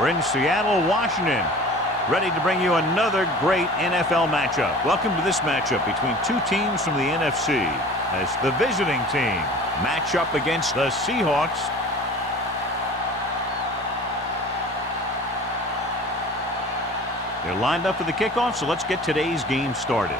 We're in Seattle, Washington, ready to bring you another great NFL matchup. Welcome to this matchup between two teams from the NFC as the visiting team match up against the Seahawks. They're lined up for the kickoff, so let's get today's game started.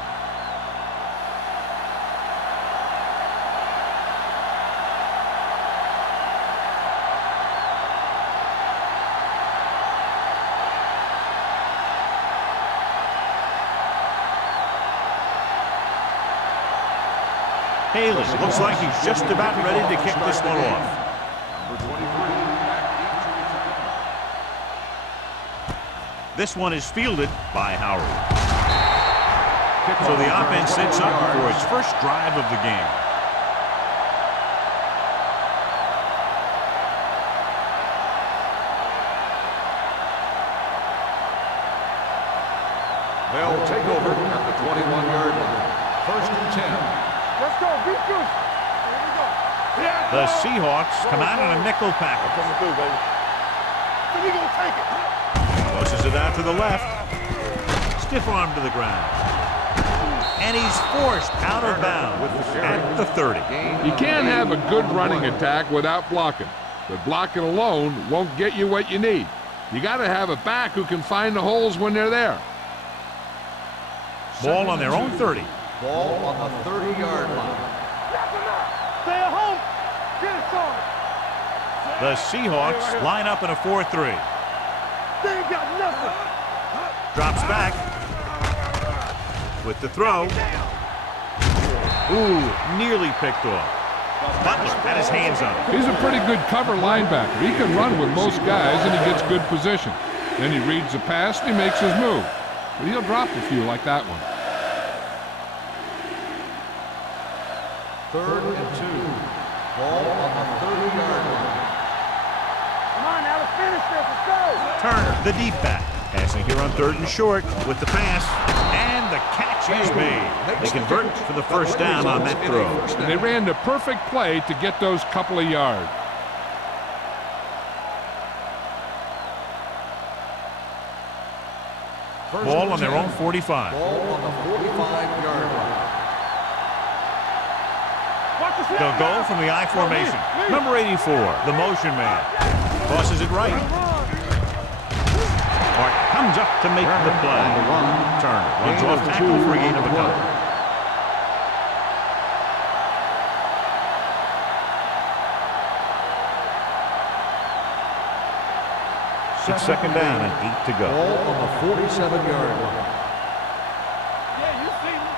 Haley looks like he's just about ready to kick this one off. This one is fielded by Howard. So the offense sets up for its first drive of the game. They'll take over at the 21-yard line. First and 10. Let's go, beat you. The Seahawks come out in a nickel package. Coming through, baby. So we gonna take it. Tosses it out to the left. Stiff arm to the ground. And he's forced out of bounds at the 30. You can't have a good running attack without blocking. But blocking alone won't get you what you need. You got to have a back who can find the holes when they're there. Ball on their own 30. Ball on the 30-yard line. Stay at home. Get it, son. The Seahawks line up in a 4-3. They ain't got nothing. Drops back with the throw. Ooh, nearly picked off. Butler had his hands on it. He's a pretty good cover linebacker. He can run with most guys, and he gets good position. Then he reads the pass, and he makes his move. But he'll drop a few like that one. Third and 2. Ball on the 30-yard line. Come on, now let's finish this. Let's go. Turner, the deep back. Passing here on 3rd and short with the pass. And the catch is made. They convert for the first down on that throw. And they ran the perfect play to get those couple of yards. Ball on their own 45. Ball on the 45-yard line. They'll go from the I formation. Number 84, the motion man. Tosses it right. Hart comes up to make the play. Turner runs off tackle for a gain of a couple. It's 2nd down and 8 to go. Ball on the 47-yard line. Yeah, you see me.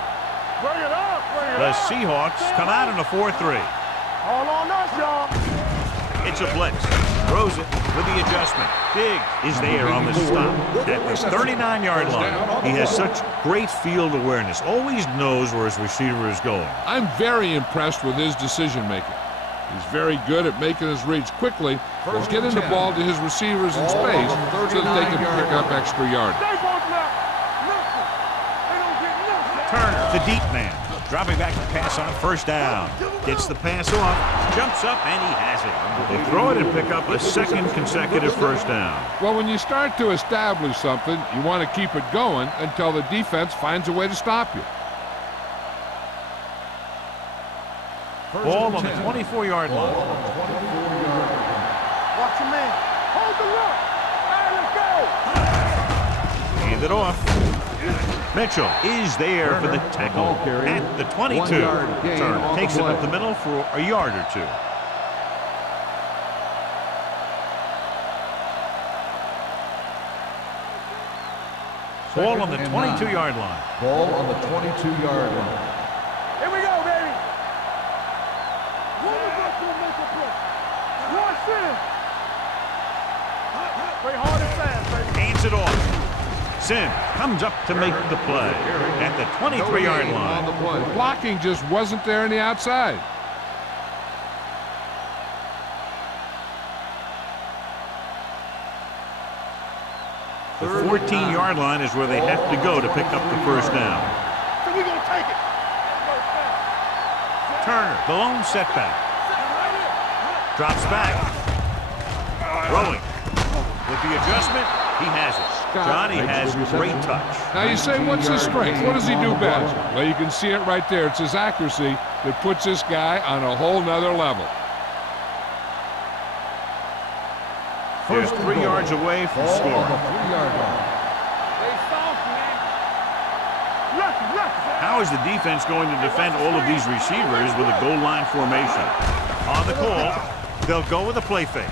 Bring it up. The Seahawks come out in a 4-3. All on us, y'all. It's a blitz. Throws it with the adjustment. Diggs is there on the stop. At the 39-yard line, he has such great field awareness. Always knows where his receiver is going. I'm very impressed with his decision-making. He's very good at making his reads quickly. He's getting the ball to his receivers in space so that they can pick up extra yards. They won't let nothing. They don't get nothing. Turner, the deep man. Dropping back to pass on 1st down. Gets the pass off, jumps up, and he has it. They throw it and pick up a 2nd consecutive 1st down. Well, when you start to establish something, you want to keep it going until the defense finds a way to stop you. Ball on the 24-yard line. Watch your man. Hold the look. All right, let's go. Hand it off. Mitchell is there for the tackle at the 22. Turner takes it up the middle for a yard or 2. Ball on the 22-yard line. Ball on the 22-yard line. Here we go, baby. One of us will make a play. Watch this. Play hard and fast, baby. Hands it off. Sim comes up to make the play at the 23-yard line. The blocking just wasn't there on the outside. The 14-yard line is where they have to go to pick up the 1st down. So we're going to take it. Turner, the lone setback. Drops back. Throwing. With the adjustment, he has it. Johnny has great touch. Now you say, what's his strength? What does he do best? Well, you can see it right there. It's his accuracy that puts this guy on a whole nother level. He's 3 yards away from scoring. How is the defense going to defend all of these receivers with a goal line formation? On the call, they'll go with a play fake.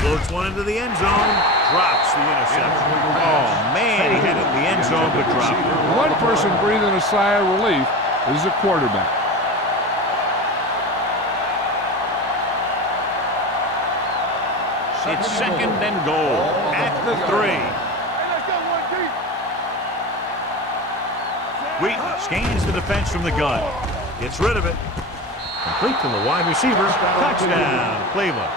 Floats one into the end zone, drops the interception. Oh, man, he had it in the end zone, but dropped it. One person breathing a sigh of relief is the quarterback. It's 2nd and goal at the 3. Wheaton scans the defense from the gun. Gets rid of it. Complete to the wide receiver. Touchdown, Cleveland.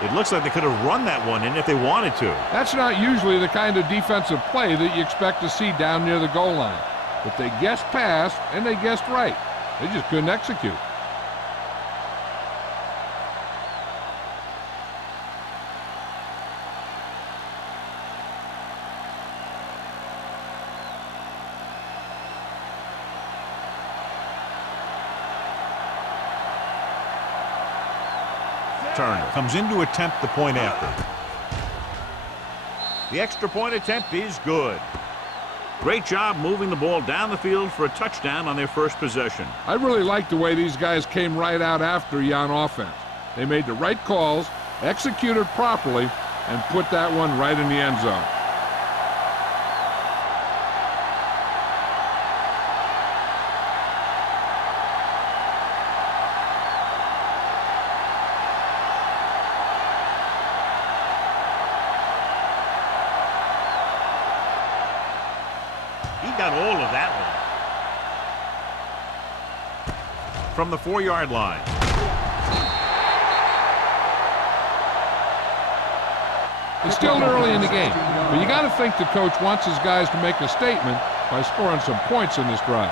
It looks like they could have run that one in if they wanted to. That's not usually the kind of defensive play that you expect to see down near the goal line. But they guessed pass, and they guessed right. They just couldn't execute. Turner comes in to attempt the point after. The extra point attempt is good. Great job moving the ball down the field for a touchdown on their first possession. I really like the way these guys came right out after you on offense. They made the right calls, executed properly, and put that one right in the end zone. He got all of that one. From the 4-yard line. It's still early in the game, but you got to think the coach wants his guys to make a statement by scoring some points in this drive.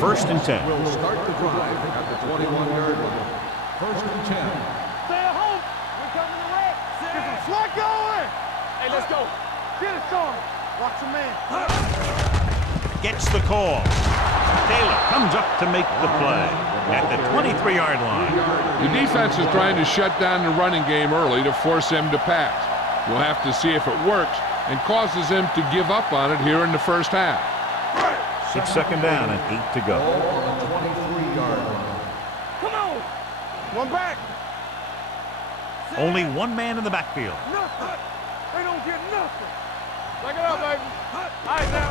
First and 10. Will start the drive at the 21-yard line. First and 10. Stay at home. We're coming to wreck. Get some slug going. Hey, let's go. Get it started. Watch the man. Gets the call. Taylor comes up to make the play at the 23-yard line. The defense is trying to shut down the running game early to force him to pass. We'll have to see if it works and causes him to give up on it here in the first half. It's 2nd down and 8 to go. On the 23-yard line. Come on. One back. Only one man in the backfield. Nothing. They don't get nothing. Back it up, baby. All right, now.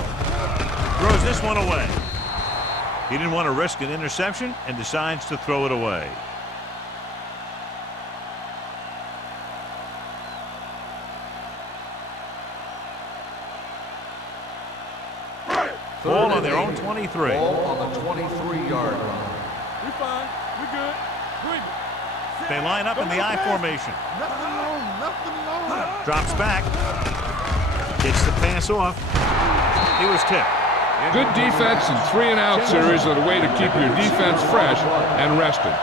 Throws this one away. He didn't want to risk an interception and decides to throw it away. Ball on their own 23. Ball on the 23-yard line. We fine. We good. Breathe. They line up in the I formation. Nothing long. Nothing long. Drops back. Gets the pass off. He was tipped. Good defense and 3-and-out series are the way to keep your defense fresh and rested.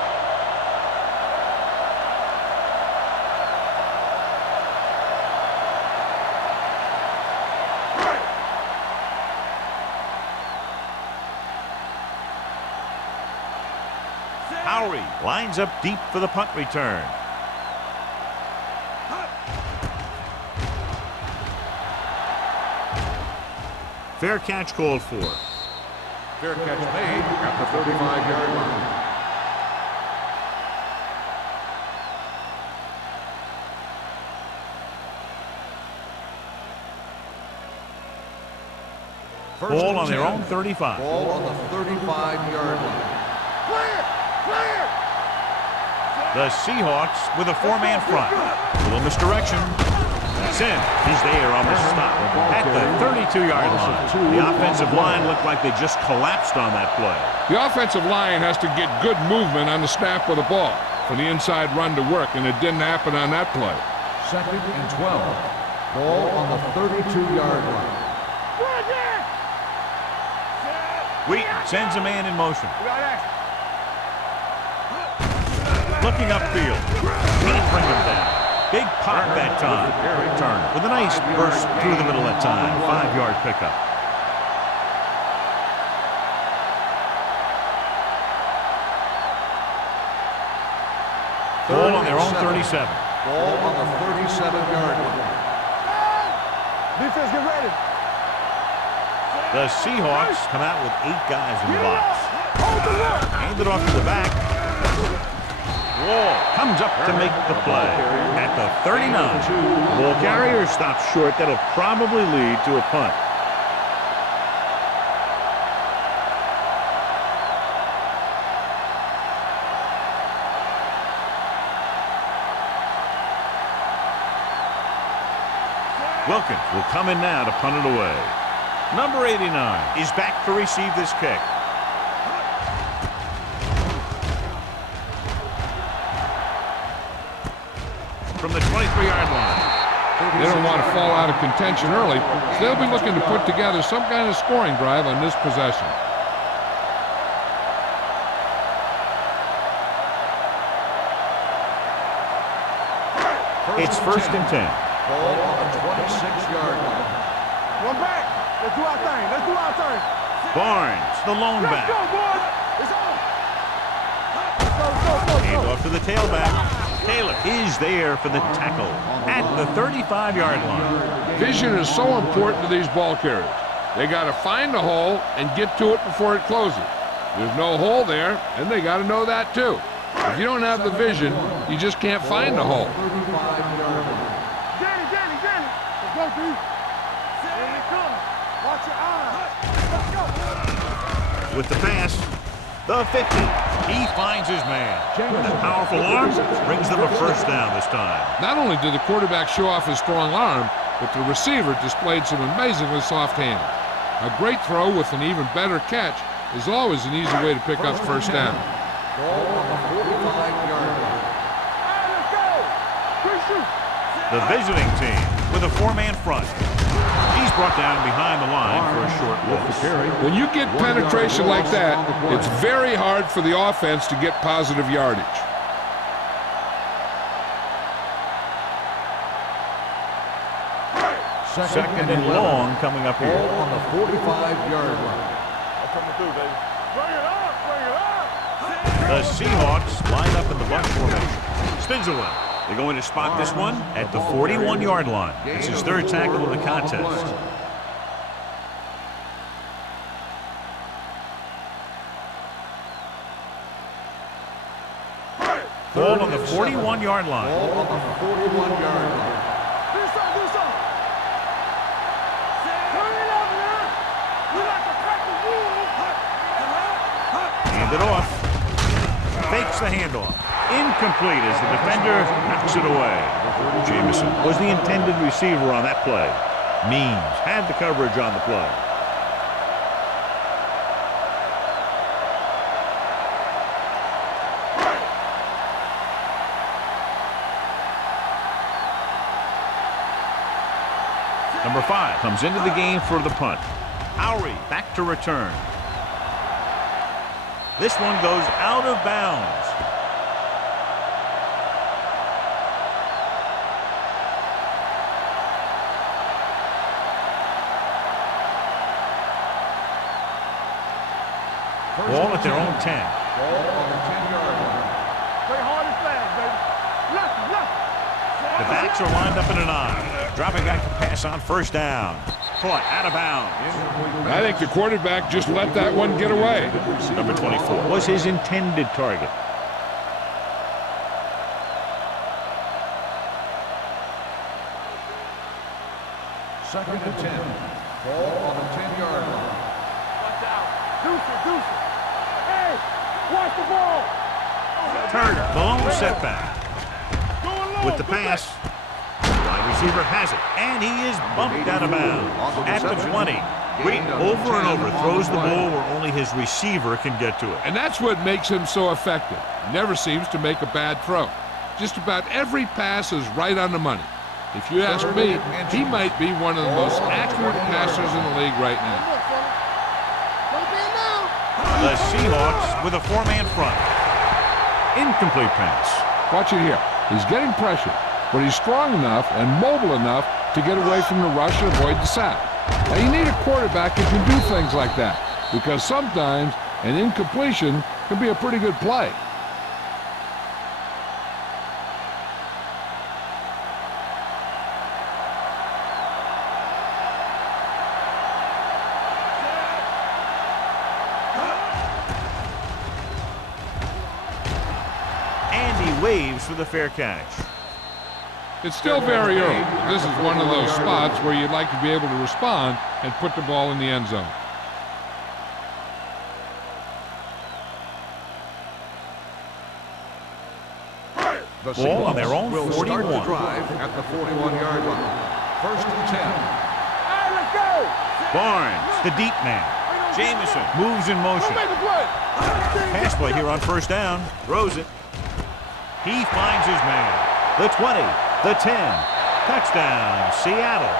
Howery lines up deep for the punt return. Fair catch called for. Fair catch made at the 35-yard line. Ball on their own 35. Ball on the 35-yard line. Clear. Clear. The Seahawks with a 4-man front. A little misdirection. That's in. He's there on the stop at the 32-yard line. The offensive line looked like they just collapsed on that play. The offensive line has to get good movement on the snap of the ball for the inside run to work, and it didn't happen on that play. 2nd and 12. Ball on the 32-yard line. Wheaton sends a man in motion. We got action. looking upfield. Can't bring him down. Big pop that time. Turner with a nice burst through the middle that time. 5-yard pickup. Ball on their own 37. Ball on the 37-yard line. Defense, get ready. The Seahawks come out with 8 guys in the box. Hand it off to the back. Wall comes up to make the play at the 39. Ball carrier stops short. That'll probably lead to a punt. Wilkins will come in now to punt it away. Number 89 is back to receive this kick. From the 23-yard line. They don't want to fall out of contention early, so they'll be looking to put together some kind of scoring drive on this possession. It's 1st and 10. Ball on the 26-yard line. One back. Let's do our thing. Let's do our thing. Barnes, the lone Let's back. go, boys. It's on. Hand off to the tailback. Taylor is there for the tackle at the 35-yard line. Vision is so important to these ball carriers. They got to find the hole and get to it before it closes. There's no hole there, and they got to know that too. If you don't have the vision, you just can't find the hole. Danny. Let's go, dude. Here they come. Watch your eyes. Let's go. With the pass, the 50. He finds his man. The powerful arm brings them a 1st down this time. Not only did the quarterback show off his strong arm, but the receiver displayed some amazingly soft hands. A great throw with an even better catch is always an easy way to pick up 1st down. Ball on the 45-yard line. Hey, let's go. Quick shoot. The visiting team with a 4-man front. He's brought down behind the line for a short loss. When you get penetration like that, it's very hard for the offense to get positive yardage. Second and long coming up here. Ball on the 45-yard line. I'm coming through, baby. Bring it up. The Seahawks line up in the bunch formation. Spins away. They're going to spot this one at the 41-yard line. It's his 3rd tackle of the contest. Ball on the 41-yard line. Ball on the 41-yard line. Do something. Turn it up, man. We like to crack the rules. Hand it off. Fakes the handoff. Incomplete as the defender knocks it away. Jamison was the intended receiver on that play. Means had the coverage on the play. Number 5 comes into the game for the punt. Howry back to return. This one goes out of bounds. Ball at their own 10. Ball on the 10-yard line. Play hard and fast, baby. Left. The backs are lined up in an I. Dropping back to pass on 1st down. Caught out of bounds. I think the quarterback just let that one get away. Number 24 was his intended target. Second and 10. Ball on the 10-yard line. Watch out. Deuce it. Hey, watch the ball. Turner, the lone setback. With the pass, wide receiver has it, and he is bumped out of bounds at the 20. Wait, over and over, throws the ball where only his receiver can get to it. And that's what makes him so effective. He never seems to make a bad throw. Just about every pass is right on the money. If you ask me, he might be one of the most accurate passers in the league right now. The Seahawks with a 4-man front. Incomplete pass. Watch it here. He's getting pressure, but he's strong enough and mobile enough to get away from the rush and avoid the sack. Now, you need a quarterback who can do things like that, because sometimes an incompletion can be a pretty good play. Waves for the fair catch. It's still very early. This is one of those spots where you'd like to be able to respond and put the ball in the end zone. The Ball on their own will 41. start the drive at the 41-yard line. First and 10. All right, let's go. Barnes, the deep man. Jameson moves in motion. Make the play. Pass play here on first down. Throws it. He finds his man. The 20, the 10. Touchdown, Seattle.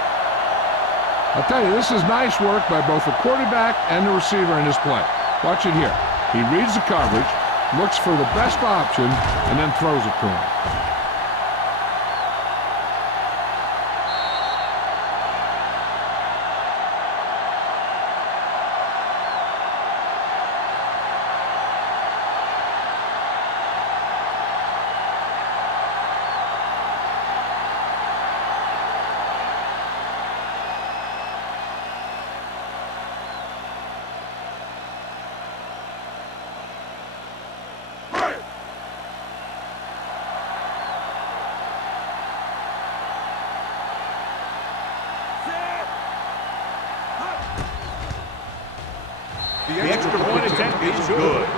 I'll tell you, this is nice work by both the quarterback and the receiver in this play. Watch it here. He reads the coverage, looks for the best option, and then throws it to him. The extra point attempt is good.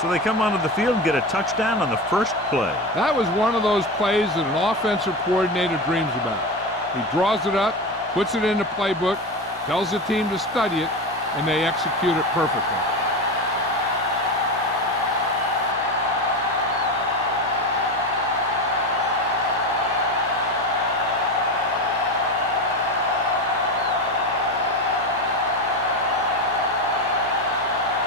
So they come onto the field and get a touchdown on the first play. That was one of those plays that an offensive coordinator dreams about. He draws it up, puts it in the playbook, tells the team to study it, and they execute it perfectly.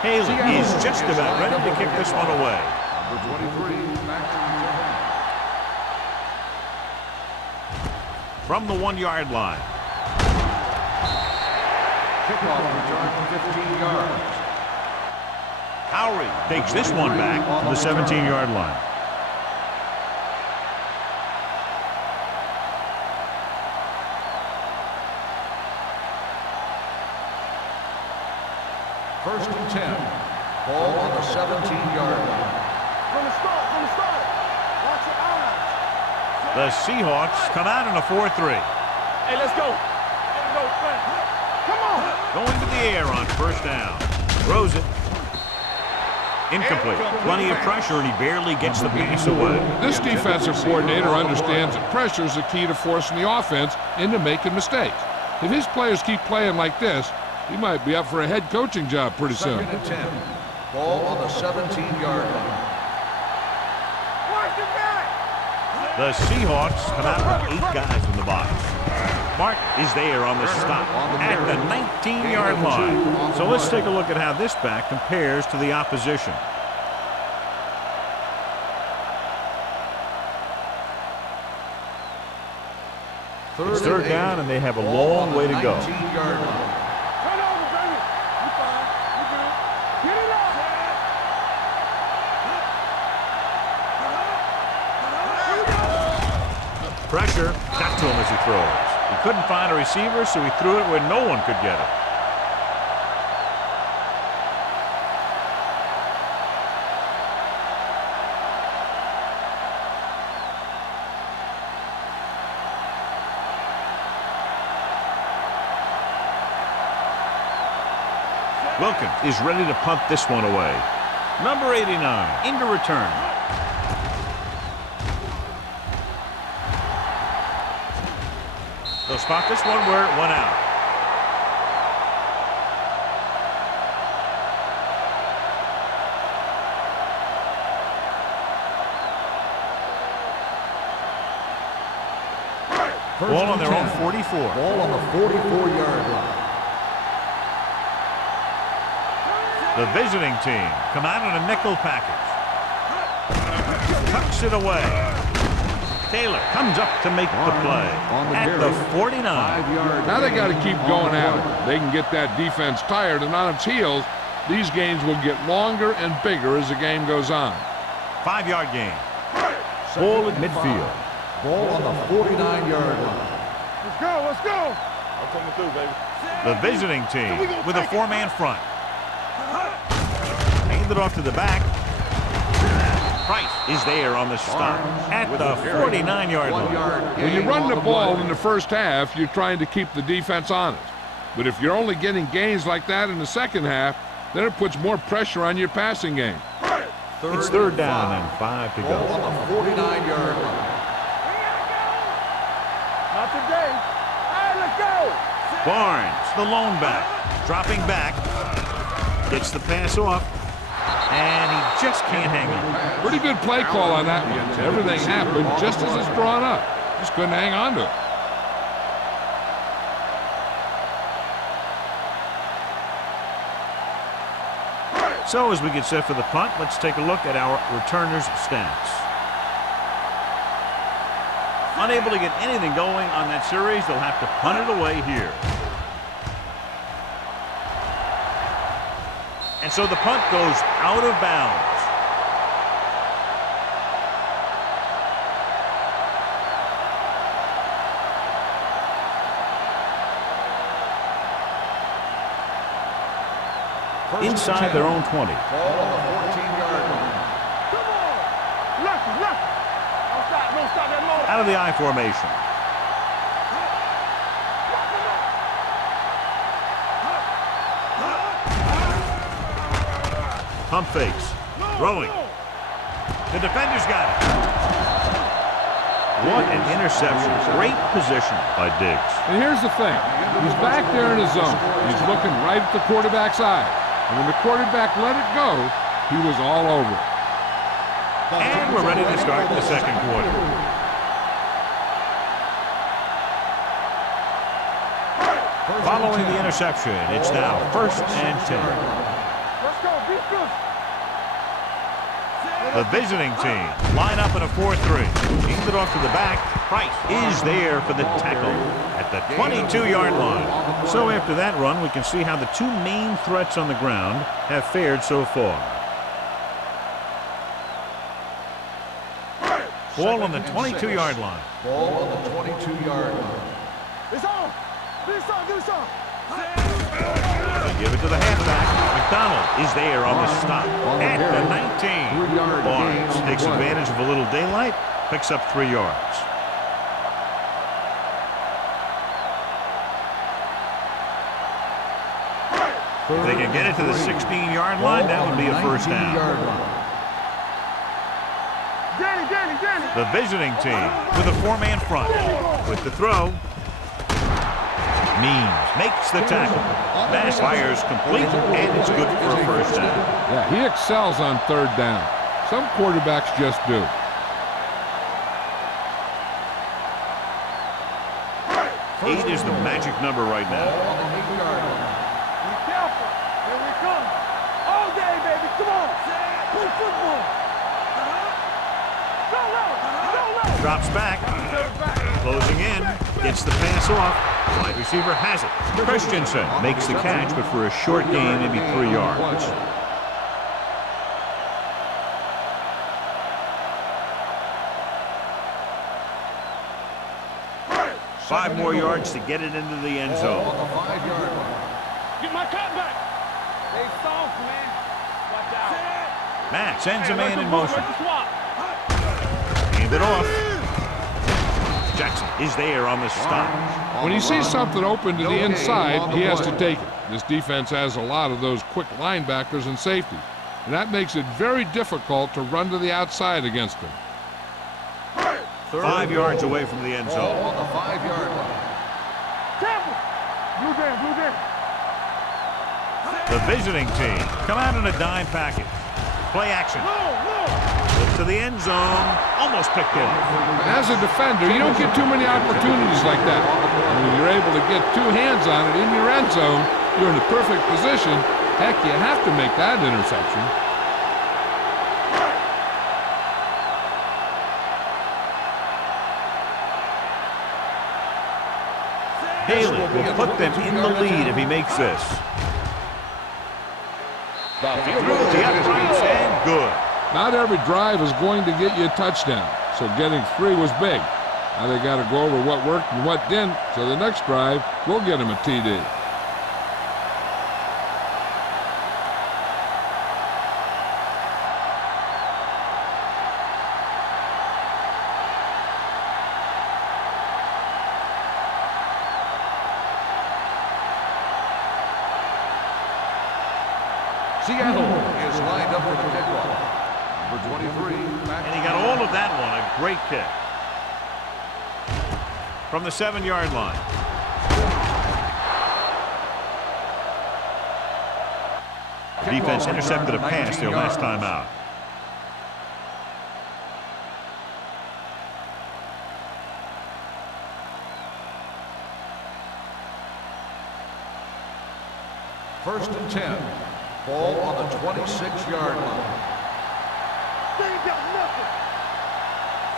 Haley is just about ready to kick this one away. Number 23, back to return. From the 1-yard line. Kickoff return 15 yards. Howry takes this one back to the 17-yard line. First and 10. Ball on the 17-yard line. From the start. Watch your eyes. The Seahawks come out in a 4-3. Hey, let's go. Come on. Going to the air on first down. Throws it. Incomplete. Plenty of pressure, and he barely gets the pass away. This defensive coordinator understands that pressure is the key to forcing the offense into making mistakes. If his players keep playing like this, he might be up for a head coaching job pretty soon. Second and 10. Ball on the 17-yard line. Watch your back. The Seahawks come out with 8 guys in the box. Mark is there on the stop at the 19-yard line. So let's take a look at how this back compares to the opposition. It's third down, and they have a long way to go. 19-yard line. Turn over, baby. You fine. You good. Get it up. Pressure got to him as he throws. He couldn't find a receiver, so he threw it where no one could get it. Wilkins is ready to punt this one away. Number 89 into return. They'll spot this one where it went out. Ball on their own 44. Ball on the 44-yard line. The visiting team come out in a nickel package. knocks it away. Taylor comes up to make the play at the 49. Now they got to keep going at it. They can get that defense tired, and on its heels, these games will get longer and bigger as the game goes on. 5-yard gain. Ball at midfield. Ball on the 49-yard line. Let's go, let's go. I'm coming through, baby. The visiting team with a 4-man front. Hand it off to the back. Price is there on the stop at the 49-yard line. When you run the ball in the first half, you're trying to keep the defense honest. But if you're only getting gains like that in the second half, then it puts more pressure on your passing game. It's 3rd down and 5 to go. Ball on the 49-yard line. Not today. All right, let's go. Barnes, the lone back, dropping back, gets the pass off, and he just can't hang on. Pretty good play call on that one. Everything happened just as it's drawn up. Just couldn't hang on to it. So as we get set for the punt, let's take a look at our returners' stats. Unable to get anything going on that series, they'll have to punt it away here. And so the punt goes out of bounds. Inside their own 20. Ball on the 14-yard line. Come on. Left. Don't stop that low. Out of the I formation. Pump fakes. Throwing. The defender's got it. What an interception. Great position by Diggs. And here's the thing. He's back there in his zone. He's looking right at the quarterback's eye. And when the quarterback let it go, he was all over it. And we're ready to start the second quarter. Following the interception, it's now 1st and 10. Let's go. Be good. The visiting team line up in a 4-3. Hand it off to the back. Price is there for the tackle at the 22-yard line. So after that run, we can see how the two main threats on the ground have fared so far. Ball on the 22-yard line. Ball on the 22-yard line. It's on. This on. They give it to the halfback. McDonald is there on the stop at the 19. Barnes takes advantage of a little daylight, picks up 3 yards. If they can get it to the 16-yard line, that would be a 1st down. Danny. The visiting team with a 4-man front. With the throw. Means makes the tackle. Pass fires complete, and it's good for a 1st down. Yeah, he excels on 3rd down. Some quarterbacks just do. 8 is the magic number right now. Be careful. Here we come. All day, baby. Come on. Play football. Go. Drops back. Closing in. Gets the pass off. Wide receiver has it. Christensen makes the catch, but for a short gain, maybe 3 yards. Five more yards to get it into the end zone. Get my cut back. They soft, man. Watch out. Matt sends a man in motion. Hand it off. Jackson is there on the stop. When he sees something open to the inside, he has to take it. This defense has a lot of those quick linebackers and safeties, and that makes it very difficult to run to the outside against them. 5 yards away from the end zone. On the 5-yard line. Blue down. The visiting team come out in a dime package. Play action. To the end zone, almost picked off. As a defender, you don't get too many opportunities like that. And when you're able to get 2 hands on it in your end zone, you're in the perfect position. Heck, you have to make that interception. will put them in the lead if he makes this. The field Through goal the is uprights good. and good. Not every drive is going to get you a touchdown, so getting 3 was big. Now they got to go over what worked and what didn't, so the next drive will get him a TD. Seattle is lined up for the kickoff. Number 23, And he got all of that one. A great kick. From the 7-yard line. Defense intercepted a pass their last time out. First and 10. Ball on the 26-yard line. They ain't got nothing.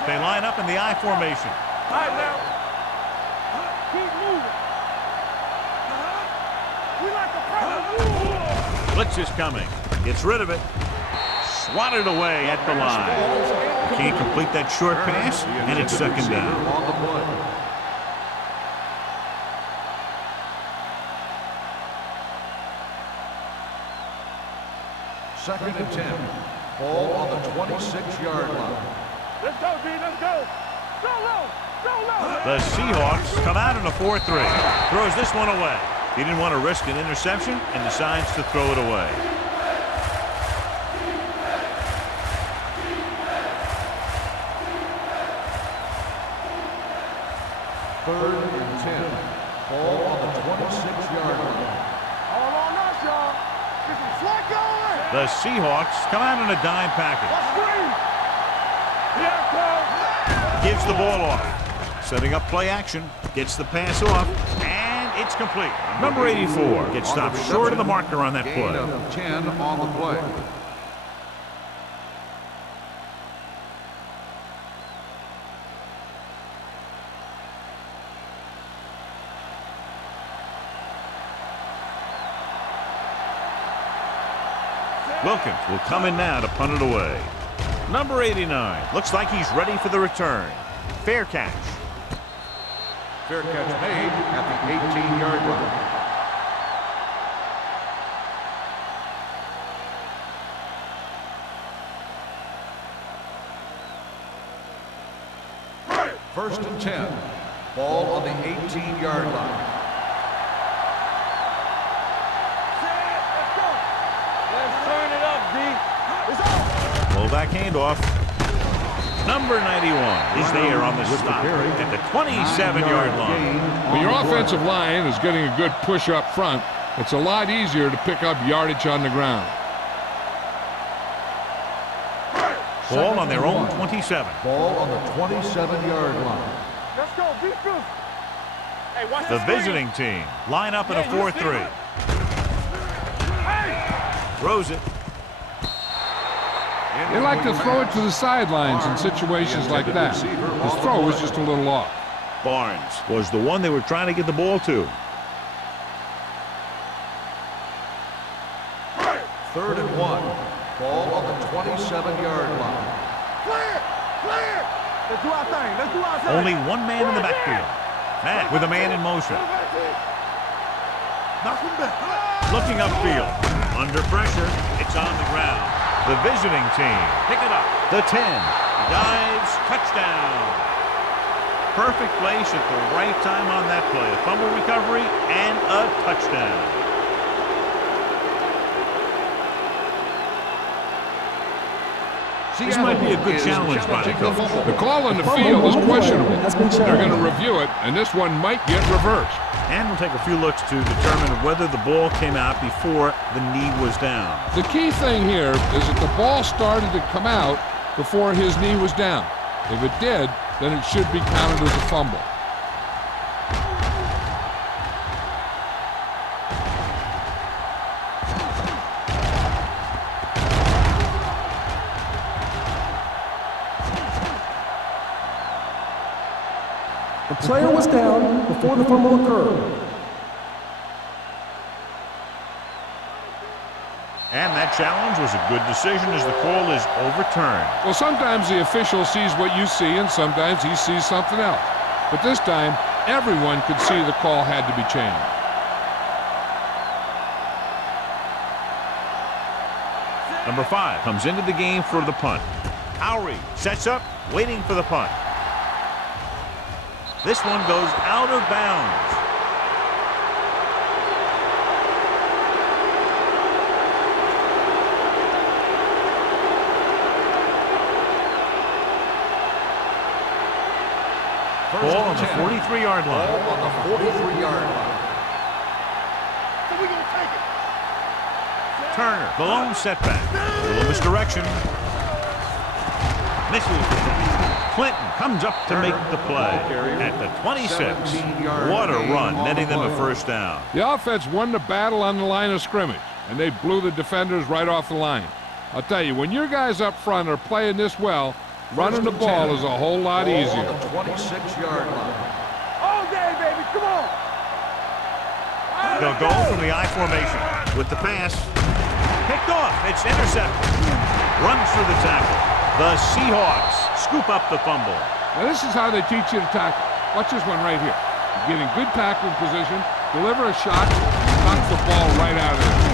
They line up in the I formation. All right, now. Keep moving. We like to press. Blitz is coming. Gets rid of it. Swatted away at the line. Can't complete that short pass, and it's second down. On the play. Second and 10. Ball on the 26-yard line. Let's go, D. Let's go. Go low. Go low. The Seahawks come out in a 4-3. Throws this one away. He didn't want to risk an interception and decides to throw it away. Third and 10. Ball on the 26-yard line. All on us, y'all. Get some slack going. The Seahawks come out in a dime package. Let's scream. Here it comes. Gives the ball off. Setting up play action. Gets the pass off. And it's complete. Number 84 gets stopped short of the marker on that Gain play. of 10 on the play. Wilkins will come in now to punt it away. Number 89 looks like he's ready for the return. Fair catch. Fair catch made at the 18-yard line. First and 10. Ball on the 18-yard line. Let's go. Let's turn it up, D. It's on. Fullback handoff. Number 91 is there on the stop at the 27-yard line. When your offensive line is getting a good push up front, it's a lot easier to pick up yardage on the ground. Ball on their own 27. Ball on the 27-yard line. Let's go. Be good. Hey, watch The screen. visiting team line up in a 4-3. Hey. Throws it. They like to throw it to the sidelines in situations like that. His throw was just a little off. Barnes was the one they were trying to get the ball to. Third and 1. Ball on the 27-yard line. Clear. Clear. Let's do our thing. Let's do our thing. Only one man in the backfield. Matt with a man in motion. Knock him back. Looking upfield. Under pressure. It's on the ground. The visiting team pick it up. The 10. Dives. Touchdown. Perfect place at the right time on that play. A fumble recovery and a touchdown. This might be a good challenge by the coach. The call on the field is questionable. They're going to review it, and this one might get reversed. And we'll take a few looks to determine whether the ball came out before the knee was down. The key thing here is that the ball started to come out before his knee was down. If it did, then it should be counted as a fumble. The player was down before the fumble occurred. And that challenge was a good decision as the call is overturned. Well, sometimes the official sees what you see, and sometimes he sees something else. But this time, everyone could see the call had to be changed. Number 5 comes into the game for the punt. Howry sets up, waiting for the punt. This one goes out of bounds. Ball on the 43-yard line. Ball on the 43-yard line. So we're going to take it. Turner, the lone setback. A little misdirection. Misses. Clinton comes up to make the play at the 26. What a run, netting them a first down. The offense won the battle on the line of scrimmage, and they blew the defenders right off the line. I'll tell you, when your guys up front are playing this well, running the ball is a whole lot easier. On the 26-yard line. All day, baby. Come on. They'll go from the I formation with the pass. Picked off. It's intercepted. Runs through the tackle. The Seahawks scoop up the fumble. Now this is how they teach you to tackle. Watch this one right here. You get in good tackling position, deliver a shot, knock the ball right out of there.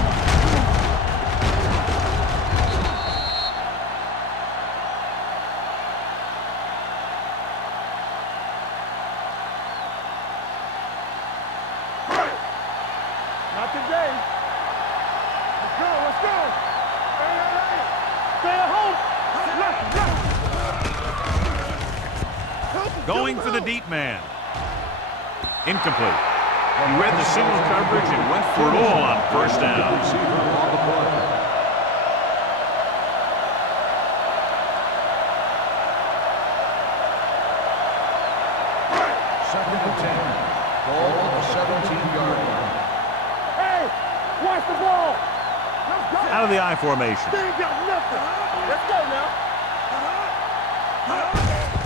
Not today. Let's go. Let's go. Stay at home. Going for the deep man. Incomplete. He read the single coverage and went for it all on first down. Receiver on the play. Second and 10. Ball on the 17-yard line. Hey, watch the ball. Let's go. Out of the I formation. They ain't got nothing. Let's go now.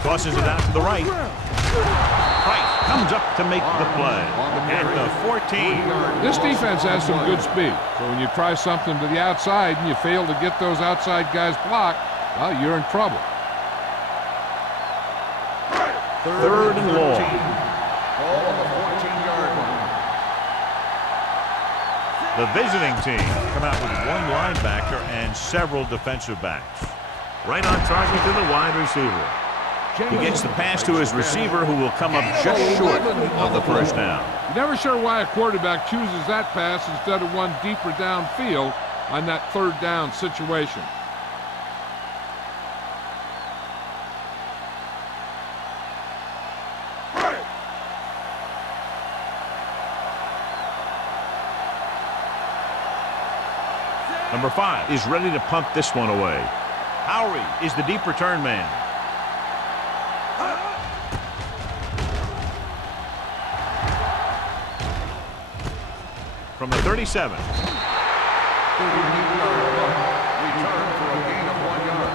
Tosses it out to the right. Price comes up to make the play at the 14. This defense has some good speed, so when you try something to the outside and you fail to get those outside guys blocked, well, you're in trouble. Third and long. Ball on the 14-yard line. The visiting team come out with one linebacker and several defensive backs. Right on target to the wide receiver. He gets the pass to his receiver, who will come up just short of the first down. Never sure why a quarterback chooses that pass instead of one deeper downfield on that third down situation. Number 5 is ready to punt this one away. Howry is the deep return man. From the 37. 38-yard punt. Return for a gain of 1 yard.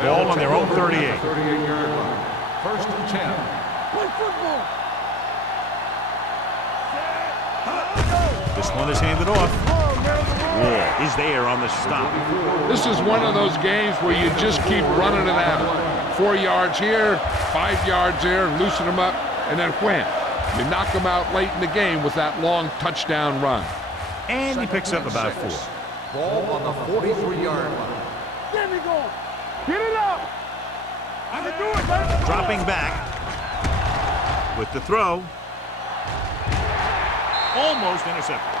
Ball on their own 38. 38-yard line. First and 10. Play football. This one is handed off. Wall is there on the stop. This is one of those games where you just keep running it at them. 4 yards here, 5 yards there, loosen them up, and then wham. You knock them out late in the game with that long touchdown run. And he picks up about 4. Ball on the 43-yard line. Get me going. Get it up. I can do it, man. Dropping back with the throw. Almost intercepted.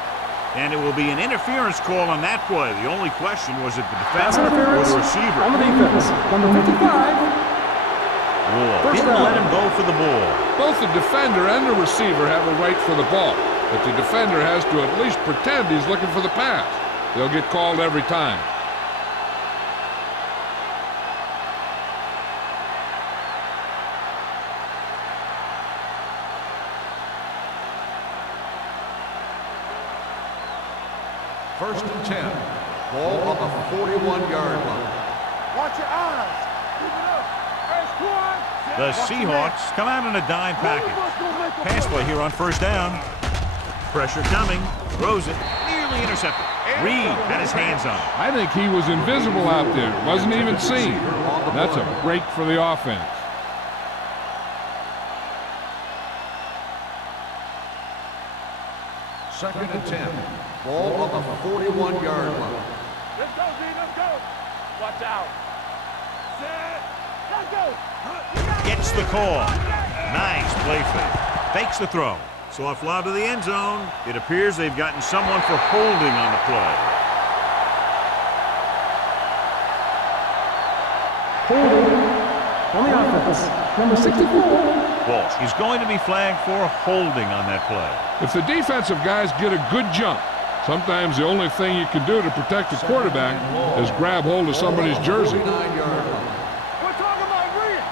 And it will be an interference call on that play. The only question was it the defender or the receiver. On the defense, number 55. Wall didn't let him go for the ball. Both the defender and the receiver have a right for the ball, but the defender has to at least pretend he's looking for the pass. They'll get called every time. First and 10. Ball on the 41-yard line. Watch your eyes. Keep it up. First one. The Seahawks come out in a dime package. Pass play here on first down. Pressure coming. Throws it. Nearly intercepted. Reed had his hands on it. I think he was invisible out there. Wasn't even seen. That's a break for the offense. Second and 10. Ball on the 41-yard line. Let's go, Z. Let's go. Watch out. Set. Let's go. Gets the call. Nice play fake. Fakes the throw. Soft lob to the end zone. It appears they've gotten someone for holding on the play. Holding on the offense. Number 64. Walsh, he's going to be flagged for holding on that play. If the defensive guys get a good jump, sometimes the only thing you can do to protect the quarterback is grab hold of somebody's jersey. 49-yard line. We're talking about Reed.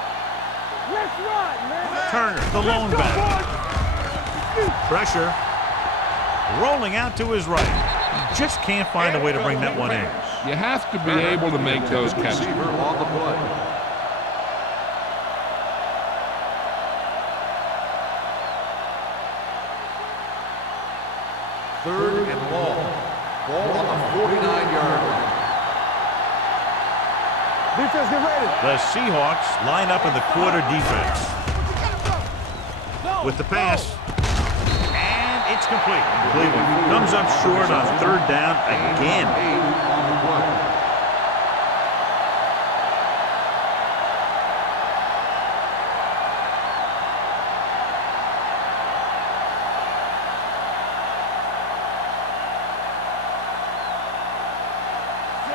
Let's ride, man. Turner, the lone back. Pressure. Rolling out to his right. He just can't find a way to bring that one in. You have to be able to make those catches. Receiver on the play. Third and long. Ball on the 49-yard line. Defense, get ready. The Seahawks line up in the quarter defense. With the pass. And it's complete. Cleveland comes up short on third down again. 8 on the play.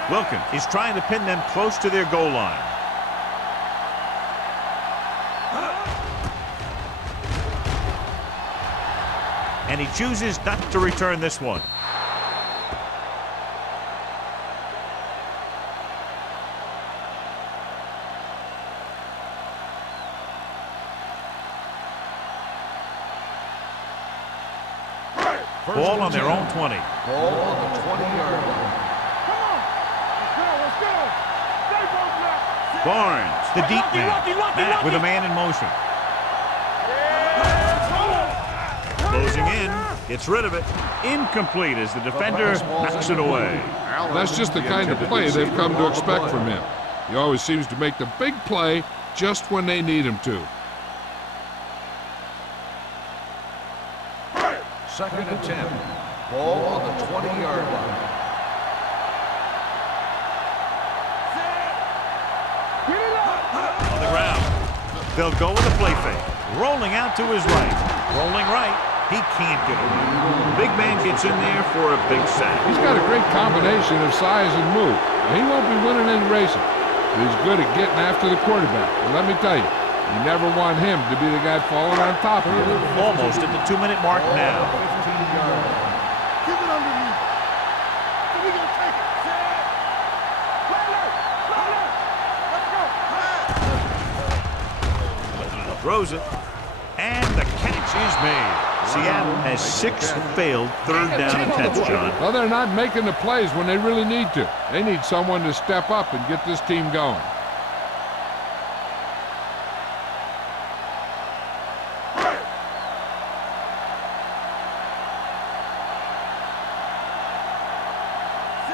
Wilkins is trying to pin them close to their goal line. And he chooses not to return this one. Ball on their own 20. Ball on the 20-yard line. Let's go. Stay both now. Barnes, the deep man. Matt with a man in motion. Closing in, gets rid of it. Incomplete as the defender knocks it away. That's just the kind of play they've come to expect from him. He always seems to make the big play just when they need him to. Second and 10. Ball on the 20-yard line. On the ground. They'll go with a play fake. Rolling out to his right. Rolling right. He can't get away. Big man gets in there for a big sack. He's got a great combination of size and move. Now, he won't be winning any races, but he's good at getting after the quarterback. And let me tell you, you never want him to be the guy falling on top of you. Almost at the 2-minute mark now. 15-yard line. Give it underneath. We gonna take it. Let's go. Throws it. And the catch is made. Seattle has 6 failed third down attempts, John. Well, they're not making the plays when they really need to. They need someone to step up and get this team going.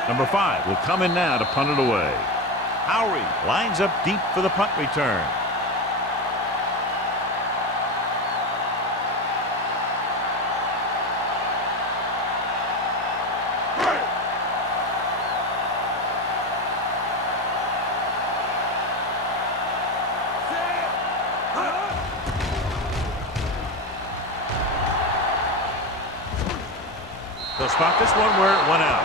Number 5 will come in now to punt it away. Howery lines up deep for the punt return. They'll spot this one where it went out.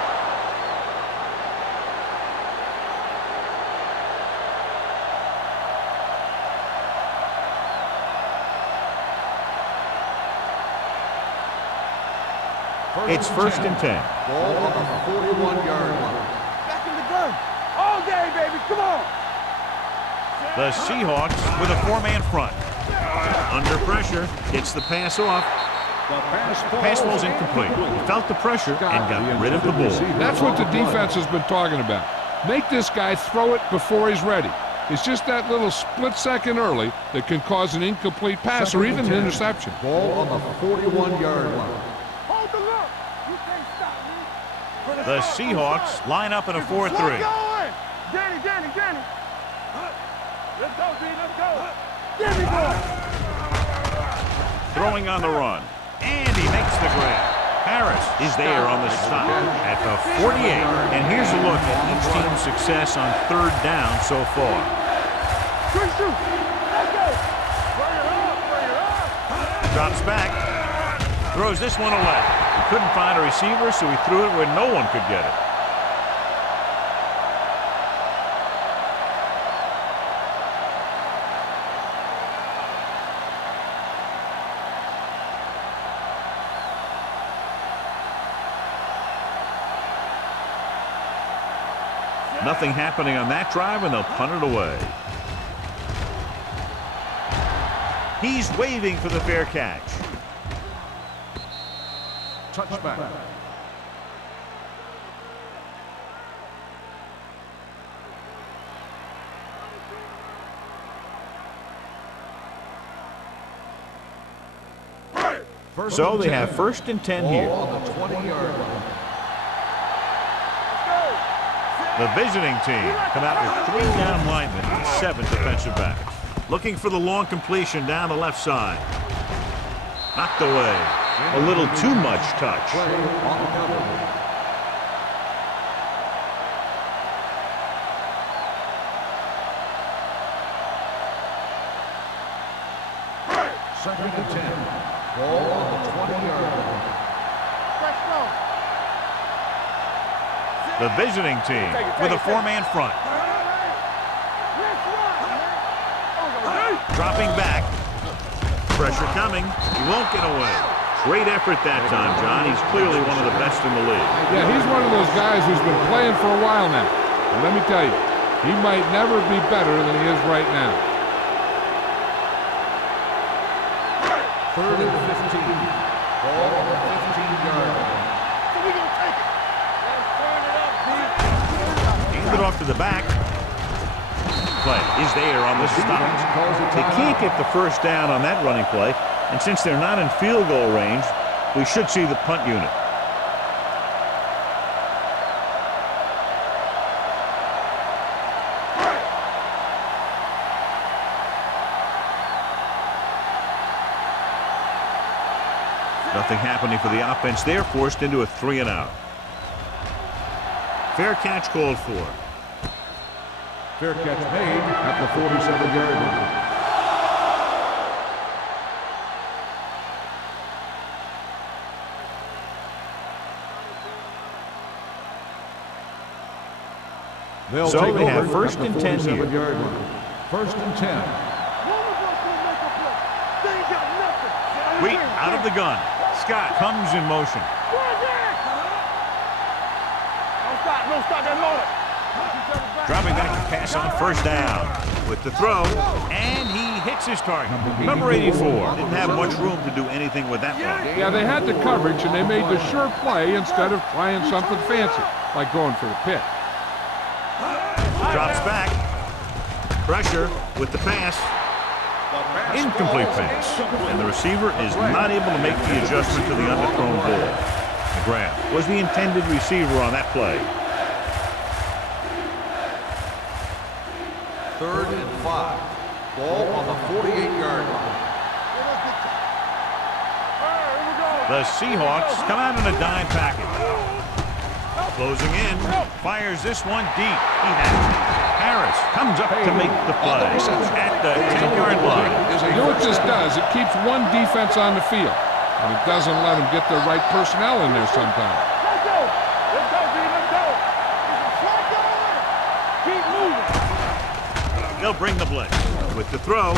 It's first and 10. Ball on the 41-yard line. Back in the gun. All day, baby. Come on. The Seahawks with a 4-man front. Under pressure, gets the pass off. Pass ball's incomplete. He felt the pressure and got rid of the ball. That's what the defense has been talking about. Make this guy throw it before he's ready. It's just that little split second early that can cause an incomplete pass or even an interception. Ball on the 41-yard line. Hold the look. You can't stop me. The Seahawks line up in a 4-3. Let's go in. Danny. Let's go, D. Let's go. Danny, boy. Throwing on the run. And he makes the grab. Harris is there on the stop at the 48. And here's a look at each team's success on 3rd down so far. Quick shoot. Let's go. Bring it up. Drops back. Throws this one away. He couldn't find a receiver, so he threw it where no one could get it. Nothing happening on that drive, and they'll punt it away. He's waving for the fair catch. Touchback. So they have 1st and 10 here. Ball on the 20-yard line. The visiting team come out with 3 down linemen and 7 defensive backs. Looking for the long completion down the left side. Knocked away. A little too much touch. Play on the cover. Second and 10. Ball on the 20-yard line. The visiting team with a 4-man front. Dropping back. Pressure coming. He won't get away. Great effort that time, John. He's clearly one of the best in the league. Yeah, he's one of those guys who's been playing for a while now. And let me tell you, he might never be better than he is right now. 3rd and 15. Ball on the 15-yard line. Hand it off to the back. Play is there on the stop. They can't get the 1st down on that running play, and since they're not in field goal range, we should see the punt unit. Nothing happening for the offense. They're forced into a 3-and-out. Fair catch called for. Fair catch made at the 47-yard line. They'll So take they have over 1st at and the 10 here. 47-yard line. 1st and 10. Wheat out of the gun. Scott comes in motion. Don't stop that motor. Dropping back to pass on 1st down. With the throw, and he hits his target. Number 84. Didn't have much room to do anything with that one. Yeah, they had the coverage, and they made the sure play instead of trying something fancy, like going for the pick. Drops back. Pressure with the pass. Incomplete pass. And the receiver is not able to make the adjustment to the underthrown ball. The grab was the intended receiver on that play. 3rd and 5. Ball on the 48-yard line. The Seahawks come out in a dime package. Closing in. Fires this one deep. He has it. Harris comes up to make the play at the 10-yard line. You know what this does? It keeps one defense on the field, and it doesn't let them get the right personnel in there sometimes. Let's go. Let's go, D. Let's go. Let's go. Keep moving. They'll bring the blitz with the throw.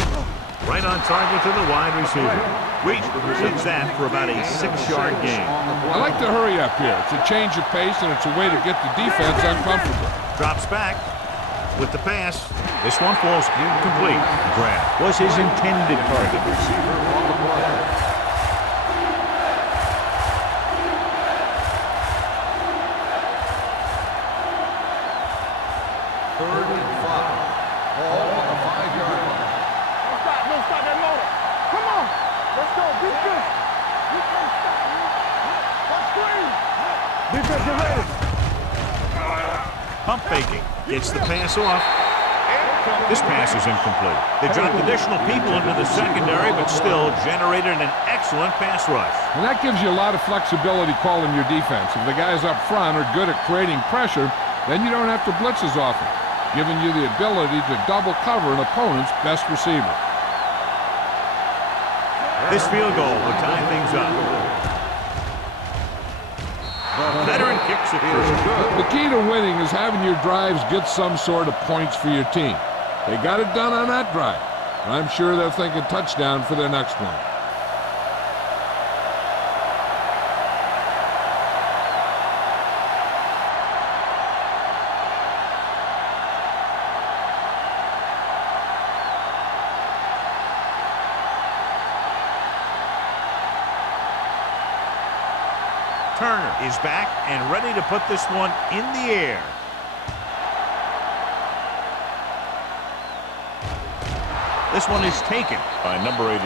Right on target to the wide receiver. Wheat completes that for about a 6-yard gain. I like to hurry up here. It's a change of pace, and it's a way to get the defense uncomfortable. Drops back with the pass. This one falls incomplete. The grab was his intended target. Third and 5. Ball Defense, get ready. Pump faking. Gets the pass off. This pass is incomplete. They dropped additional people into the secondary, but still generated an excellent pass rush. And that gives you a lot of flexibility calling your defense. If the guys up front are good at creating pressure, then you don't have to blitz as often, giving you the ability to double cover an opponent's best receiver. This field goal will tie things up. Veteran kicks it through. The key to winning is having your drives get some sort of points for your team. They got it done on that drive. And I'm sure they're thinking touchdown for their next one. Turner is back and ready to put this one in the air. This one is taken by number 89.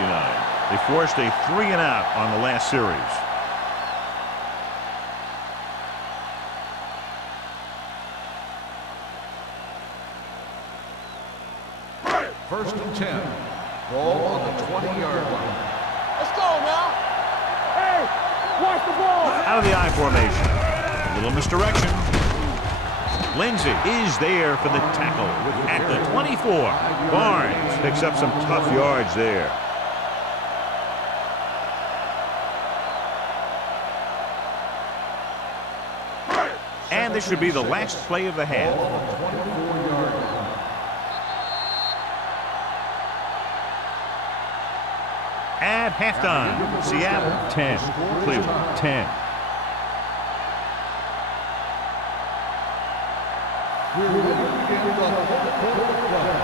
They forced a 3-and-out on the last series. First and 10. Ball on the 20-yard line. Let's go now. Hey, watch the ball. Out of the I formation. A little misdirection. Lindsey is there for the tackle at the 24. Barnes picks up some tough yards there. And this should be the last play of the half. At halftime, Seattle 10, Cleveland 10. We're ready to begin the fourth quarter of play.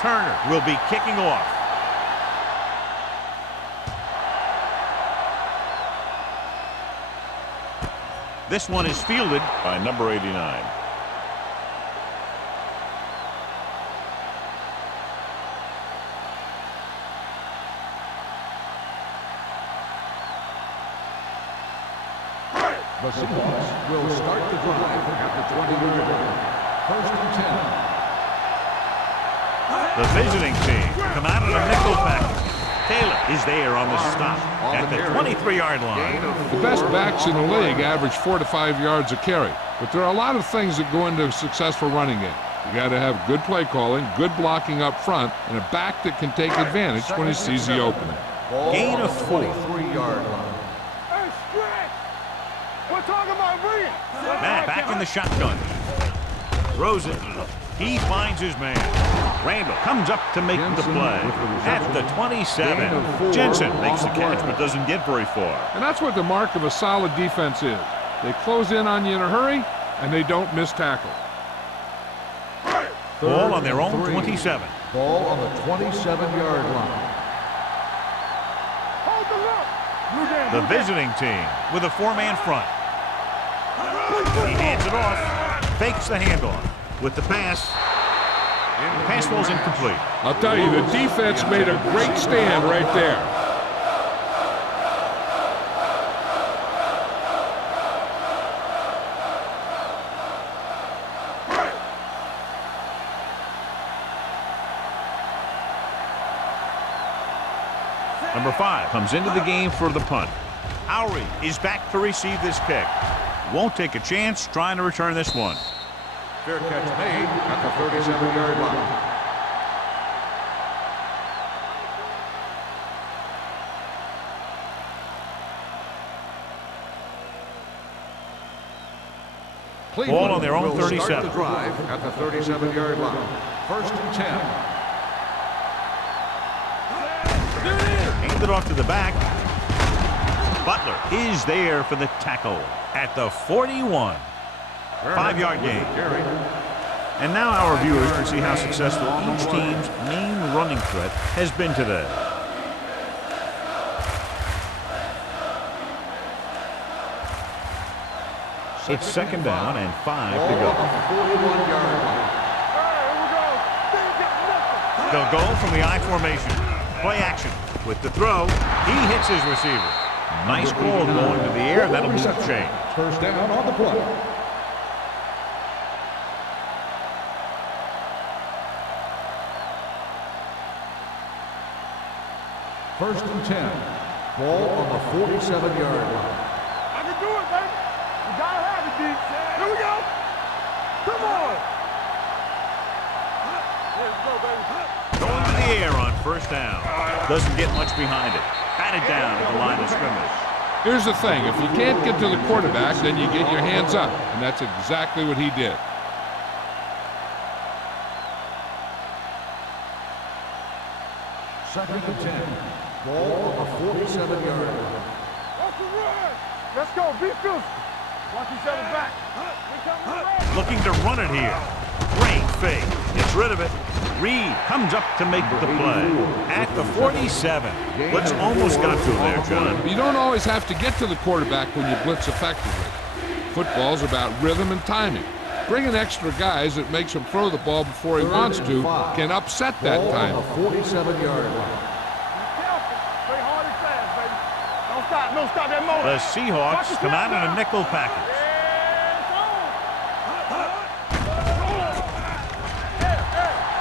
Turner will be kicking off. This one is fielded by number 89. The Seahawks will start the drive at the 20-yard line. First and 10. The visiting team come out of the nickel package. Taylor is there on the stop at the 23-yard line. The best backs in the league average 4 to 5 yards a carry. But there are a lot of things that go into a successful running game. You got to have good play calling, good blocking up front, and a back that can take advantage when he sees the opening. Gain of 4. 23-yard line. Hey, stretch. We're talking about bringing. Matt back in the shotgun. Throws it. He finds his man. Randall comes up to make the play at the 27. Jensen makes the catch but doesn't get very far. And that's what the mark of a solid defense is. They close in on you in a hurry, and they don't miss tackle. Ball on their own 27. Ball on the 27-yard line. Hold the look. The visiting team with a 4-man front. He hands it off. Fakes the handoff with the pass. The pass ball's incomplete. I'll tell you, the defense made a great stand right there. Number 5 comes into the game for the punt. Lowry is back to receive this kick. Won't take a chance trying to return this one. Fair catch made at the 37-yard line. Ball on their own will 37. Start the drive at the 37-yard line. First and 10. Handed off to the back. Butler is there for the tackle at the 41. 5-yard gain. And now our viewers can see how successful each team's main running threat has been today. It's second down and 5 to go. 41-yard line. They'll go from the I formation. Play action with the throw. He hits his receiver. Nice ball going to the air. That'll move the chain. First down on the play. First and 10. Ball on the 47-yard line. I can do it, baby. You gotta have it, D. Here we go. Come on. Here we go, baby. Going to the air on first down. Doesn't get much behind it. Batted down at the line of scrimmage. Here's the thing. If you can't get to the quarterback, then you get your hands up. And that's exactly what he did. Second and 10. Ball on the 47-yard line. Watch the run. Let's go. Be physical. Watch each other back. Looking to run it here. Great fake. Gets rid of it. Reed comes up to make the play. At the 47. Blitz almost got to him there, John. You don't always have to get to the quarterback when you blitz effectively. Football's about rhythm and timing. Bringing extra guys that makes him throw the ball before he wants to can upset that time. Ball on the 47-yard line. Don't stop that motor. The Seahawks come out in a nickel package.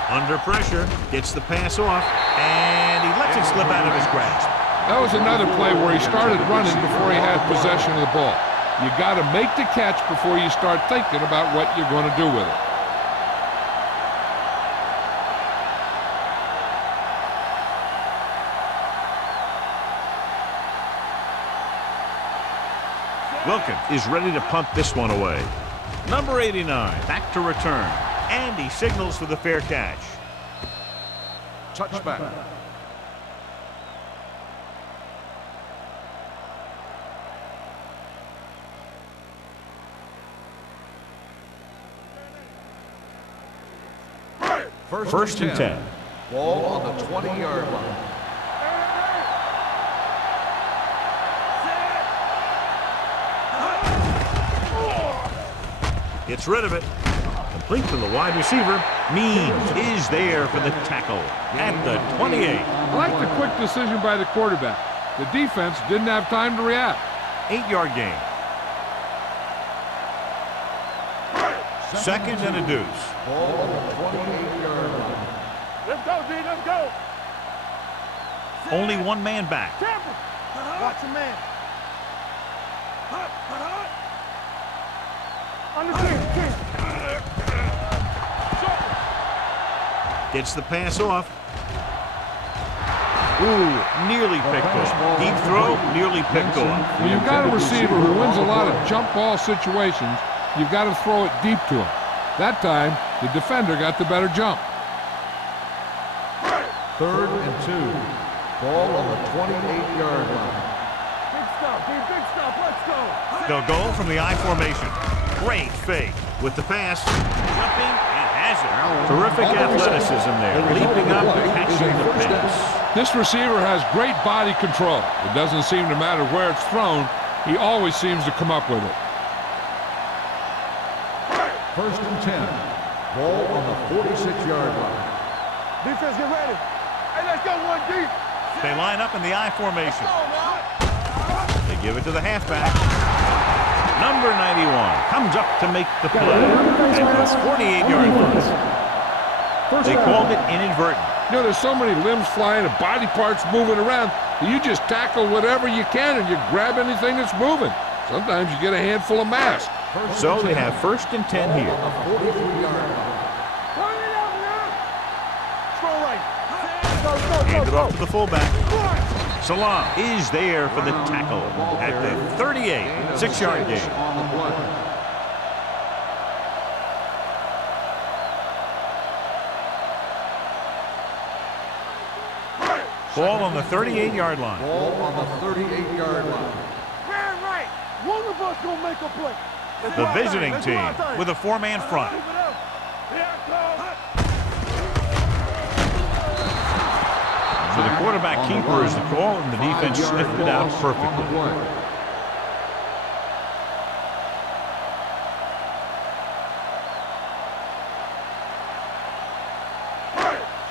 Under pressure, gets the pass off, and he lets it slip out of his grasp. That was another play where he started running before he had possession of the ball. You got to make the catch before you start thinking about what you're going to do with it. Wilkins is ready to punt this one away. Number 89, back to return. And he signals for the fair catch. Touchback. First and 10. Ball on the 20-yard line. Gets rid of it. Complete to the wide receiver. Means is there for the tackle at the 28. I like the quick decision by the quarterback. The defense didn't have time to react. 8-yard gain. Second and a deuce. Ball on the 28-yard line. Let's go, D. Let's go. Only one man back. Careful. Watch your man. Understand. Gets the pass off. Ooh, nearly picked off. Deep throw, nearly picked off. When you've got a receiver who wins a lot of jump ball situations, you've got to throw it deep to him. That time, the defender got the better jump. Third and 2. Ball on the 28-yard line. Big stop, D. Big stop. Let's go. They'll go from the I formation. Great fake with the pass. Jumping and has it. Terrific athleticism there. Leaping up, catching the pass. This receiver has great body control. It doesn't seem to matter where it's thrown. He always seems to come up with it. First and 10. Ball on the 46-yard line. Defense, get ready. Hey, let's go, 1D. They line up in the I formation. They give it to the halfback. Number 91 comes up to make the play at the 48-yard line. They called it inadvertent. You know, there's so many limbs flying and body parts moving around that you just tackle whatever you can and you grab anything that's moving. Sometimes you get a handful of mass. So they have first and 10 here. On the 43-yard line. Turn it up now. Throw right. Hand it off to the fullback. Salam is there for the tackle at the 38. 6-yard gain. On the play. Ball on the 38-yard line. Ball on the 38-yard line. Very right. One of us gonna make a play. Let's The do our thing. visiting Let's do our team thing. with a 4-man front. Move it up. Here it comes. So the quarterback keeper is the call, and the defense 5-yard sniffed it out loss on the perfectly. play.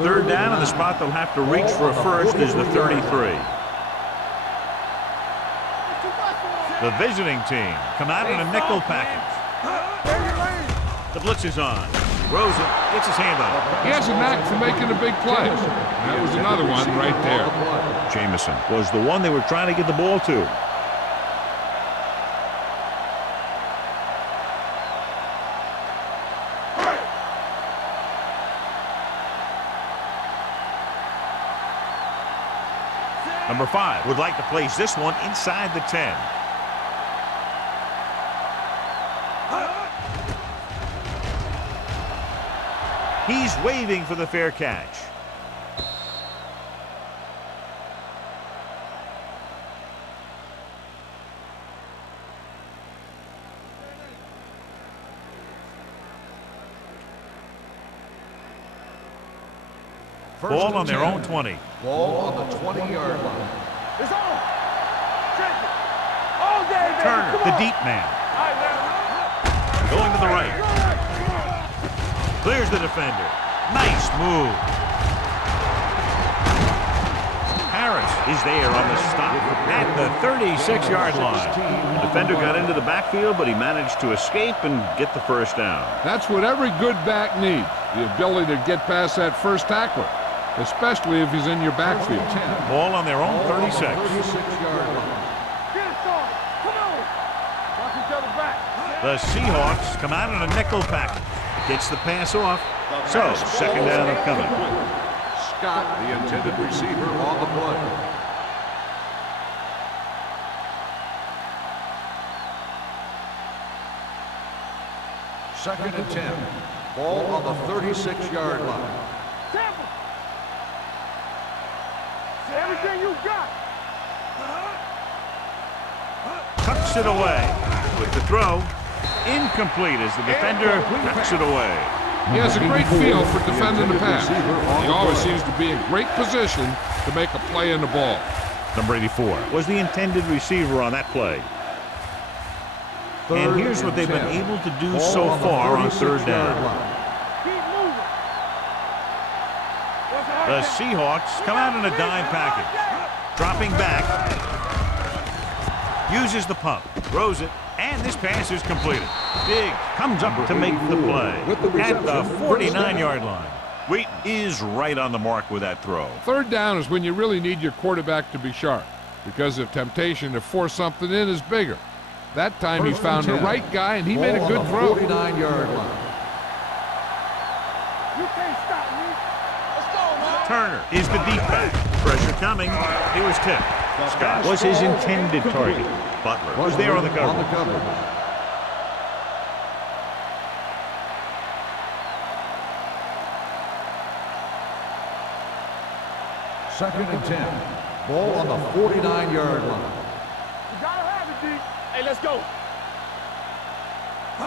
Third down, and the spot they'll have to reach for a first is the 33. The visiting team come out in a nickel package. The blitz is on. Rosen gets his hand on it. He has a knack for making a big play. That was another one right there. Jamison was the one they were trying to get the ball to. Number 5 would like to place this one inside the 10. He's waving for the fair catch. Ball on their own 20. Ball on the 20-yard line. It's on. Check it. All day, baby. Turner, Come the on. deep man. All right, now. Going to the right. Clears the defender. Nice move. Harris is there on the stop at the 36-yard line. The defender got into the backfield, but he managed to escape and get the first down. That's what every good back needs, the ability to get past that first tackler, especially if he's in your backfield. Ball on their own 36. 36-yard line. Get it started. Come on. Watch each other back. The Seahawks come out in a nickel package. Gets the pass off. So, second down and coming. Scott, the intended receiver, on the play. Second and 10. Ball on the 36-yard line. Tampa. Everything you got. Tucks it away. With the throw, incomplete as the defender tucks it away. He has a great feel for defending the pass. He always seems to be in great position to make a play in the ball. Number 84 was the intended receiver on that play. And here's what they've been able to do so far on third down. Keep moving. The Seahawks come out in a dime package. Dropping back. Uses the pump. Throws it. And this pass is completed. Big comes up to make the play at the 49-yard line. Wheaton is right on the mark with that throw. Third down is when you really need your quarterback to be sharp, because the temptation to force something in is bigger. That time he found the right guy, and he made a good throw. 49-yard line. You can't stop me. Let's go, man. Turner is the deep back. Pressure coming. He was tipped. Scott was his intended target. Butler was there on the cover. Second and 10. Ball on the 49-yard line. You gotta have it, D. Hey, let's go.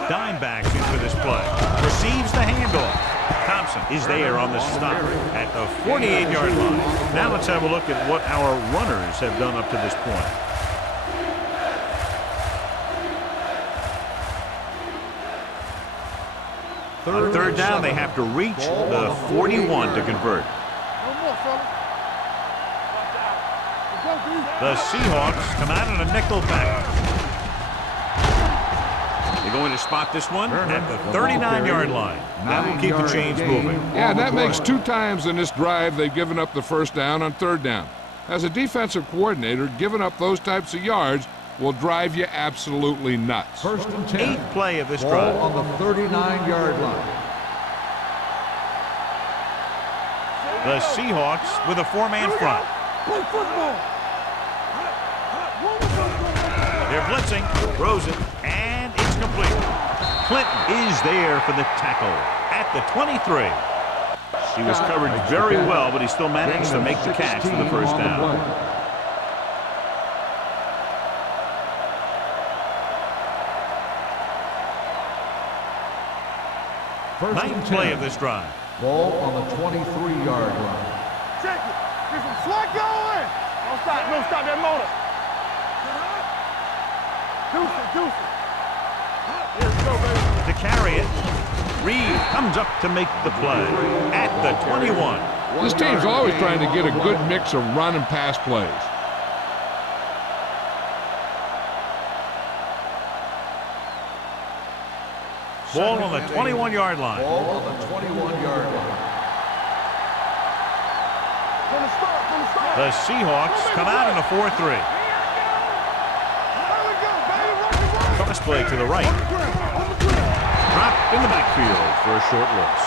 Dime backs in for this play. Receives the handoff. Thompson is there on the stop at the 48-yard line. Now let's have a look at what our runners have done up to this point. On third down, they have to reach the 41 to convert. No more, fella. Let's go, D. The Seahawks come out in a nickel package. They're going to spot this one at the 39-yard line. That will keep the chains moving. Yeah, and that makes 2 times in this drive they've given up the first down on third down. As a defensive coordinator, giving up those types of yards will drive you absolutely nuts. First and 10. 8th play of this Ball drive. on the 39-yard line. The Seahawks with a 4-man front. Play football. They're blitzing, throws it, and it's complete. Clinton is there for the tackle at the 23. He was covered very well, but he still managed to make the catch for the first down. Ninth play of this drive. Ball on the 23-yard line. Check it. Get some slack going. Don't stop. Don't stop that motor. Deuce it. Here we go, baby. To carry it, Reed comes up to make the play at the 21. This team's always trying to get a good mix of run and pass plays. Ball on the 21-yard line. Ball on the 21-yard line. The Seahawks come out in a 4-3. Cross play to the right. Dropped in the backfield for a short loss.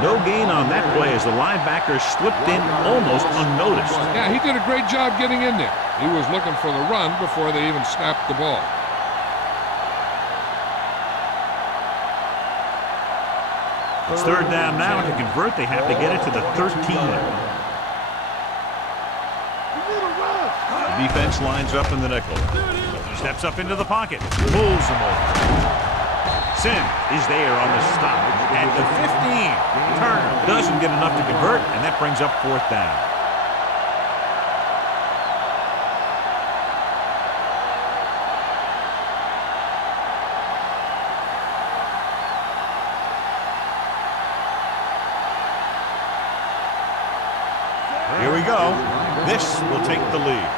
No gain on that play as the linebacker slipped in almost unnoticed. Yeah, he did a great job getting in there. He was looking for the run before they even snapped the ball. It's third down now. To convert, they have to get it to the 13. The defense lines up in the nickel. Steps up into the pocket. Pulls him over. Sim is there on the stop at the 15. Turner doesn't get enough to convert, and that brings up fourth down. Here we go. This will take the lead.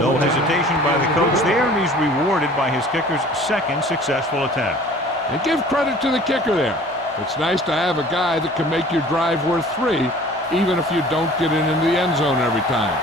No hesitation by the coach there, and he's rewarded by his kicker's second successful attempt. And give credit to the kicker there. It's nice to have a guy that can make your drive worth 3, even if you don't get it into the end zone every time.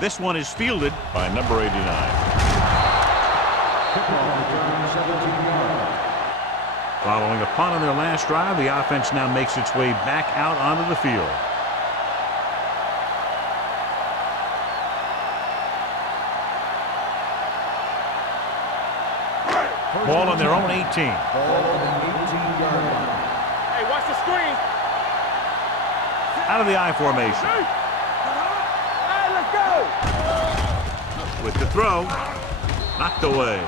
This one is fielded by number 89. Following a punt on their last drive, the offense now makes its way back out onto the field. Ball on their own 18. Ball on the 18-yard line. Hey, watch the screen. Out of the I formation. With the throw, knocked away.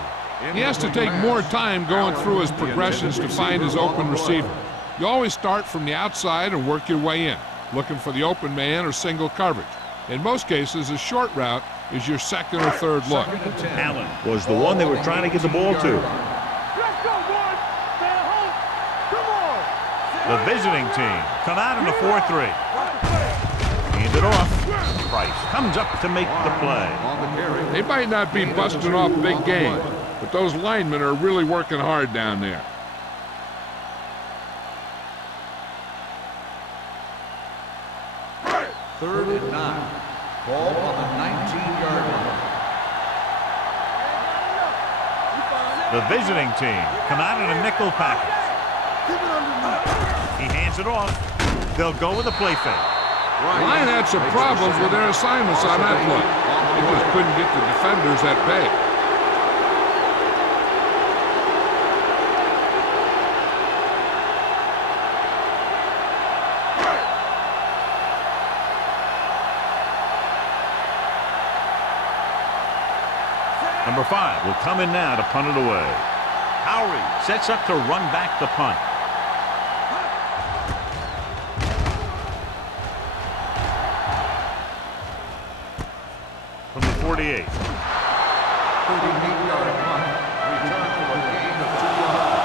He has to take more time going through his progressions to find his open receiver. You always start from the outside and work your way in, looking for the open man or single coverage. In most cases, a short route is your second or third look. Allen was the one they were trying to get the ball to. Let's go, boys. Stay at home. Come on. The visiting team come out in a 4-3. Hand it off. Price comes up to make the play. They might not be busting off big games, but those linemen are really working hard down there. Third and 9. Ball on the 19-yard line. The visiting team come out in a nickel package. He hands it off. They'll go with a play fake. The line had some problems with their assignments on that play. They just couldn't get the defenders at bay. Number 5 will come in now to punt it away. Howry sets up to run back the punt. From the 48. 38-yard punt. Return for a gain of 2 yards.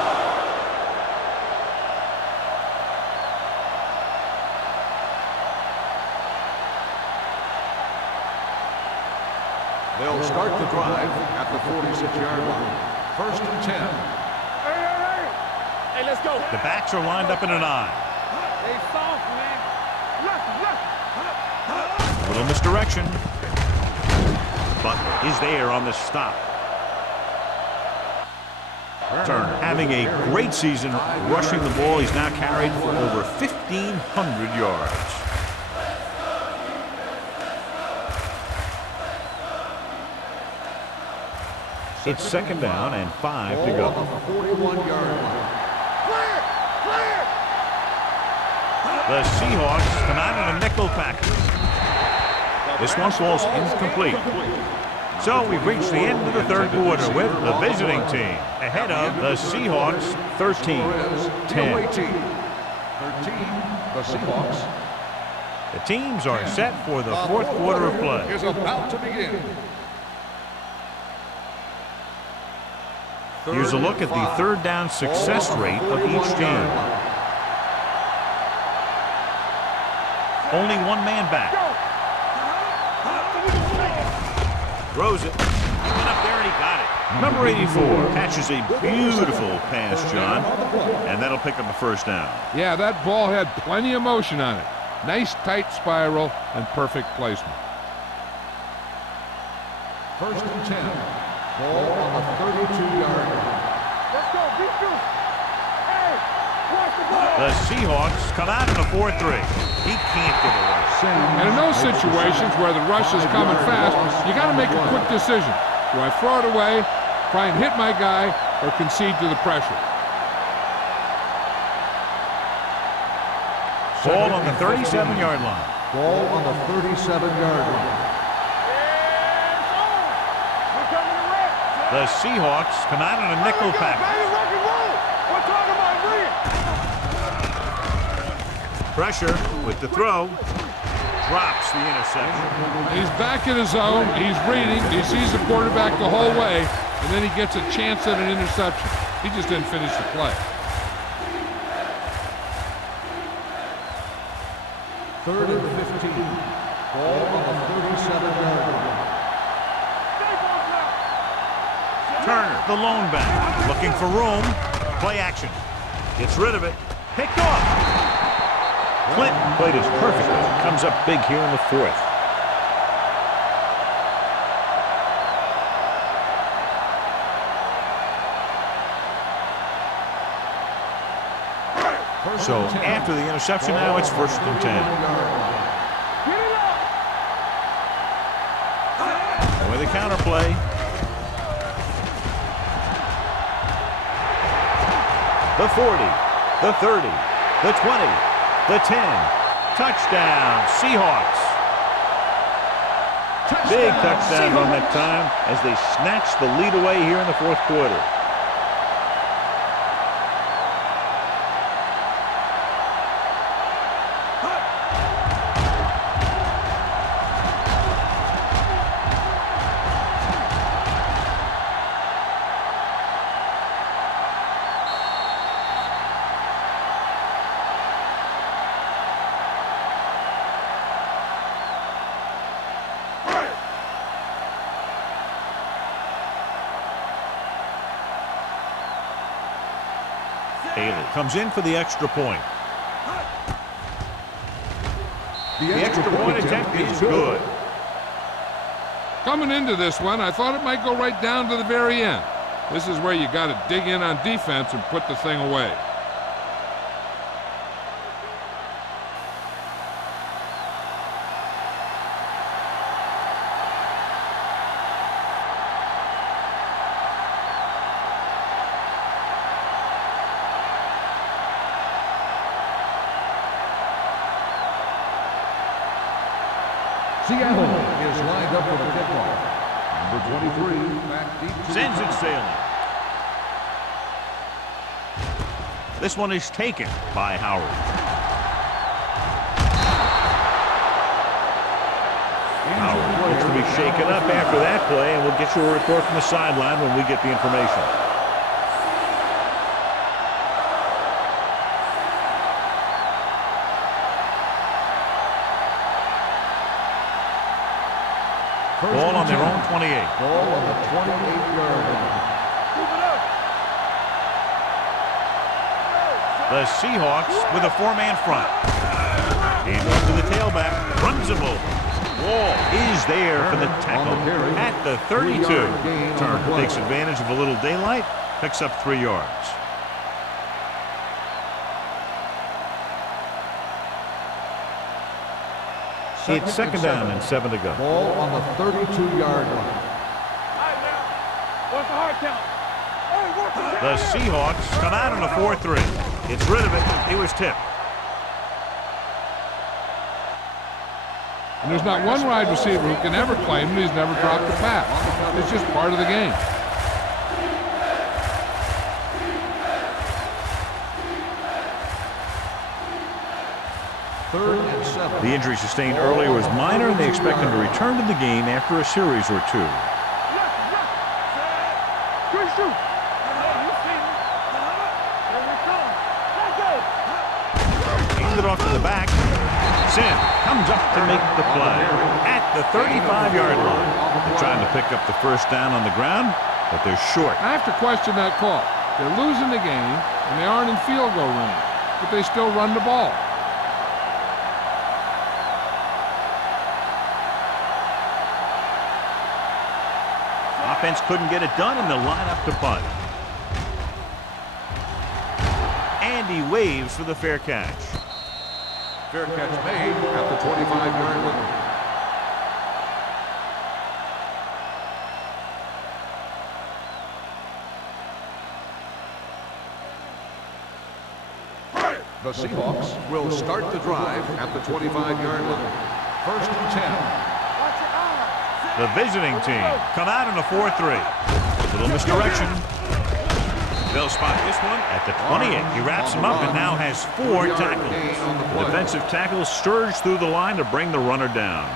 They'll start the drive at the 46-yard line. First and 10. Hey, let's go. The backs are lined up in an I. Hey, soft, man. Left. A little misdirection. Butler is there on the stop. Turner having a great season rushing the ball. He's now carried for over 1,500 yards. It's second down and 5 to go. Ball on the 41-yard line. The Seahawks come out in a nickel package. This one falls incomplete. So we've reached the end of the third quarter with the visiting team ahead of the Seahawks 13-10. 13, the Seahawks. The teams are set for the fourth quarter of play. Is about to begin. Here's a look at the third down success rate of each team. Only one man back. Throws it. He went up there and he got it. Number 84 catches a beautiful pass, John, and that'll pick up a first down. Yeah, that ball had plenty of motion on it. Nice tight spiral and perfect placement. First and 10. Ball on the 32-yard line. Let's go, beat you. Hey, watch the ball. The Seahawks come out in a 4-3. He can't get away. And in those situations where the rush is coming fast, you got to make a quick decision. Do I throw it away, try and hit my guy, or concede to the pressure? Ball on the 37-yard line. Ball on the 37-yard line. We're coming to red. The Seahawks come out in a nickel package. Baby, rock and roll. We're talking about red. Pressure with the throw. Drops the interception. He's back in his zone. He's reading. He sees the quarterback the whole way, and then he gets a chance at an interception. He just didn't finish the play. Third and 15. Ball on the 37-yard line. Turner, the lone back, looking for room. Play action. Gets rid of it. Picked off. Clinton played it perfectly. Comes up big here in the fourth. So after the interception, now it's first and 10. And with a counter play. The 40, the 30, the 20, the 10. Touchdown, Seahawks. Big touchdown on that time as they snatch the lead away here in the fourth quarter. Comes in for the extra point. The extra point attempt is good. Coming into this one, I thought it might go right down to the very end. This is where you got to dig in on defense and put the thing away. Seattle is lined up for the kickoff. Number 23, back deep. Sends it sailing. This one is taken by Howard. Howard looks to be shaken up after that play, and we'll get you a report from the sideline when we get the information. Ball on their own 28. Ball on the 28-yard line. The Seahawks with a four-man front. And to the tailback, runs him over. Wall is there for the tackle at the 32. Turner takes advantage of a little daylight, picks up 3 yards. It's second down and 7 to go. Ball on the 32-yard line. What's the hard count? The Seahawks come out in a 4-3. Gets rid of it. He was tipped. And there's not one wide receiver who can ever claim that he's never dropped a pass. It's just part of the game. Third and 7. The injury sustained earlier was minor, and they expect him to return to the game after a series or two. Handed it off to the back. Sim comes up to make the play at the 35-yard line. They're trying to pick up the first down on the ground, but they're short. I have to question that call. They're losing the game, and they aren't in field goal range, but they still run the ball. Offense couldn't get it done, and they'll line up to punt. And he waves for the fair catch. Fair catch made at the 25-yard line. The Seahawks will start the drive at the 25-yard line. First and 10. The visiting team come out in a 4-3. Little misdirection. They'll spot this one at the 28. He wraps him up and now has 4 tackles. The defensive tackles surge through the line to bring the runner down.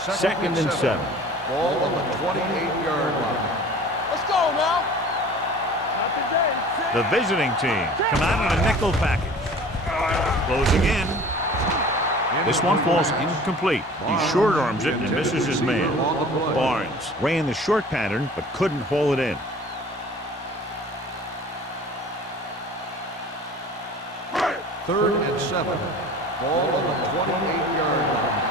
Second and 7. Ball on the 28-yard line. Let's go now. The visiting team come out in a nickel package. Closing in. This one falls incomplete. He short arms it and misses his man. Barnes ran the short pattern but couldn't haul it in. Third and 7. Ball on the 28-yard line.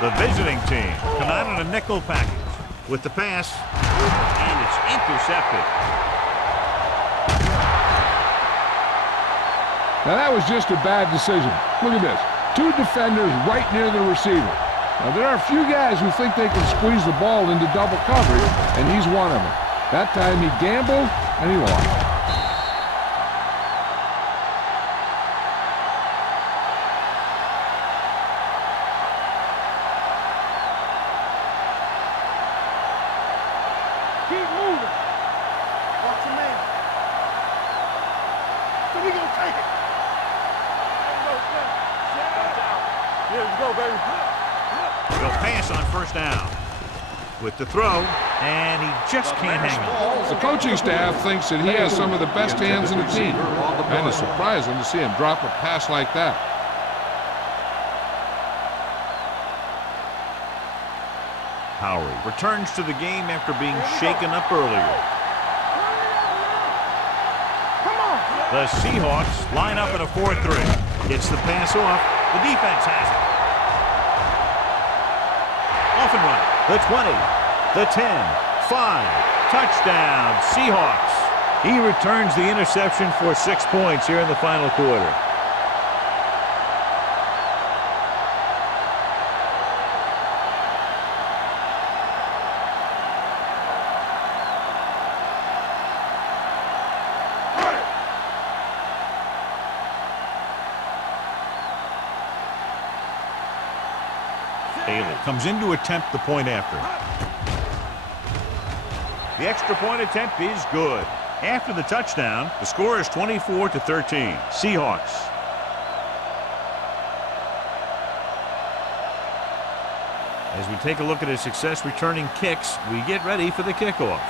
The visiting team come out in a nickel package with the pass, and it's intercepted. Now that was just a bad decision. Look at this. 2 defenders right near the receiver. Now there are a few guys who think they can squeeze the ball into double coverage, and he's one of them. That time he gambled, and he lost. Keep moving. Watch your man. So we gonna take it. Here we go, baby. They'll pass on first down. With the throw, and he just can't hang on. The coaching staff thinks that he has some of the best hands in the team. And it's surprising to see him drop a pass like that. Howery returns to the game after being shaken up earlier. The Seahawks line up in a 4-3. Gets the pass off. The defense has it. Off and run. The 20, the 10, 5. Touchdown, Seahawks. He returns the interception for 6 points here in the final quarter. Taylor comes in to attempt the point after. The extra point attempt is good. After the touchdown, the score is 24-13. Seahawks. As we take a look at his success returning kicks, we get ready for the kickoff.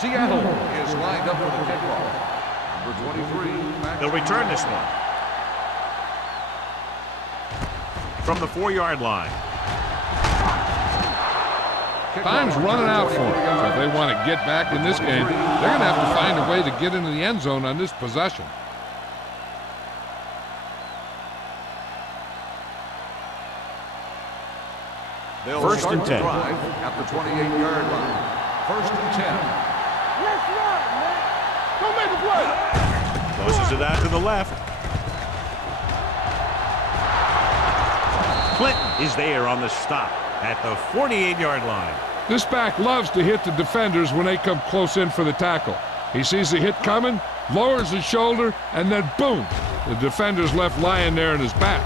Seattle is lined up for the kickoff. Number 23. They'll return this one. From the 4-yard line. Time's running out for them. So if they want to get back in this game, they're going to have to find a way to get into the end zone on this possession. They'll First start and 10. the drive at the 28-yard line. First and 10. Let's run, man. Don't make a play. Tosses it out to the left. Clinton is there on the stop at the 48-yard line. This back loves to hit the defenders when they come close in for the tackle. He sees the hit coming, lowers his shoulder, and then boom, the defender's left lying there in his back.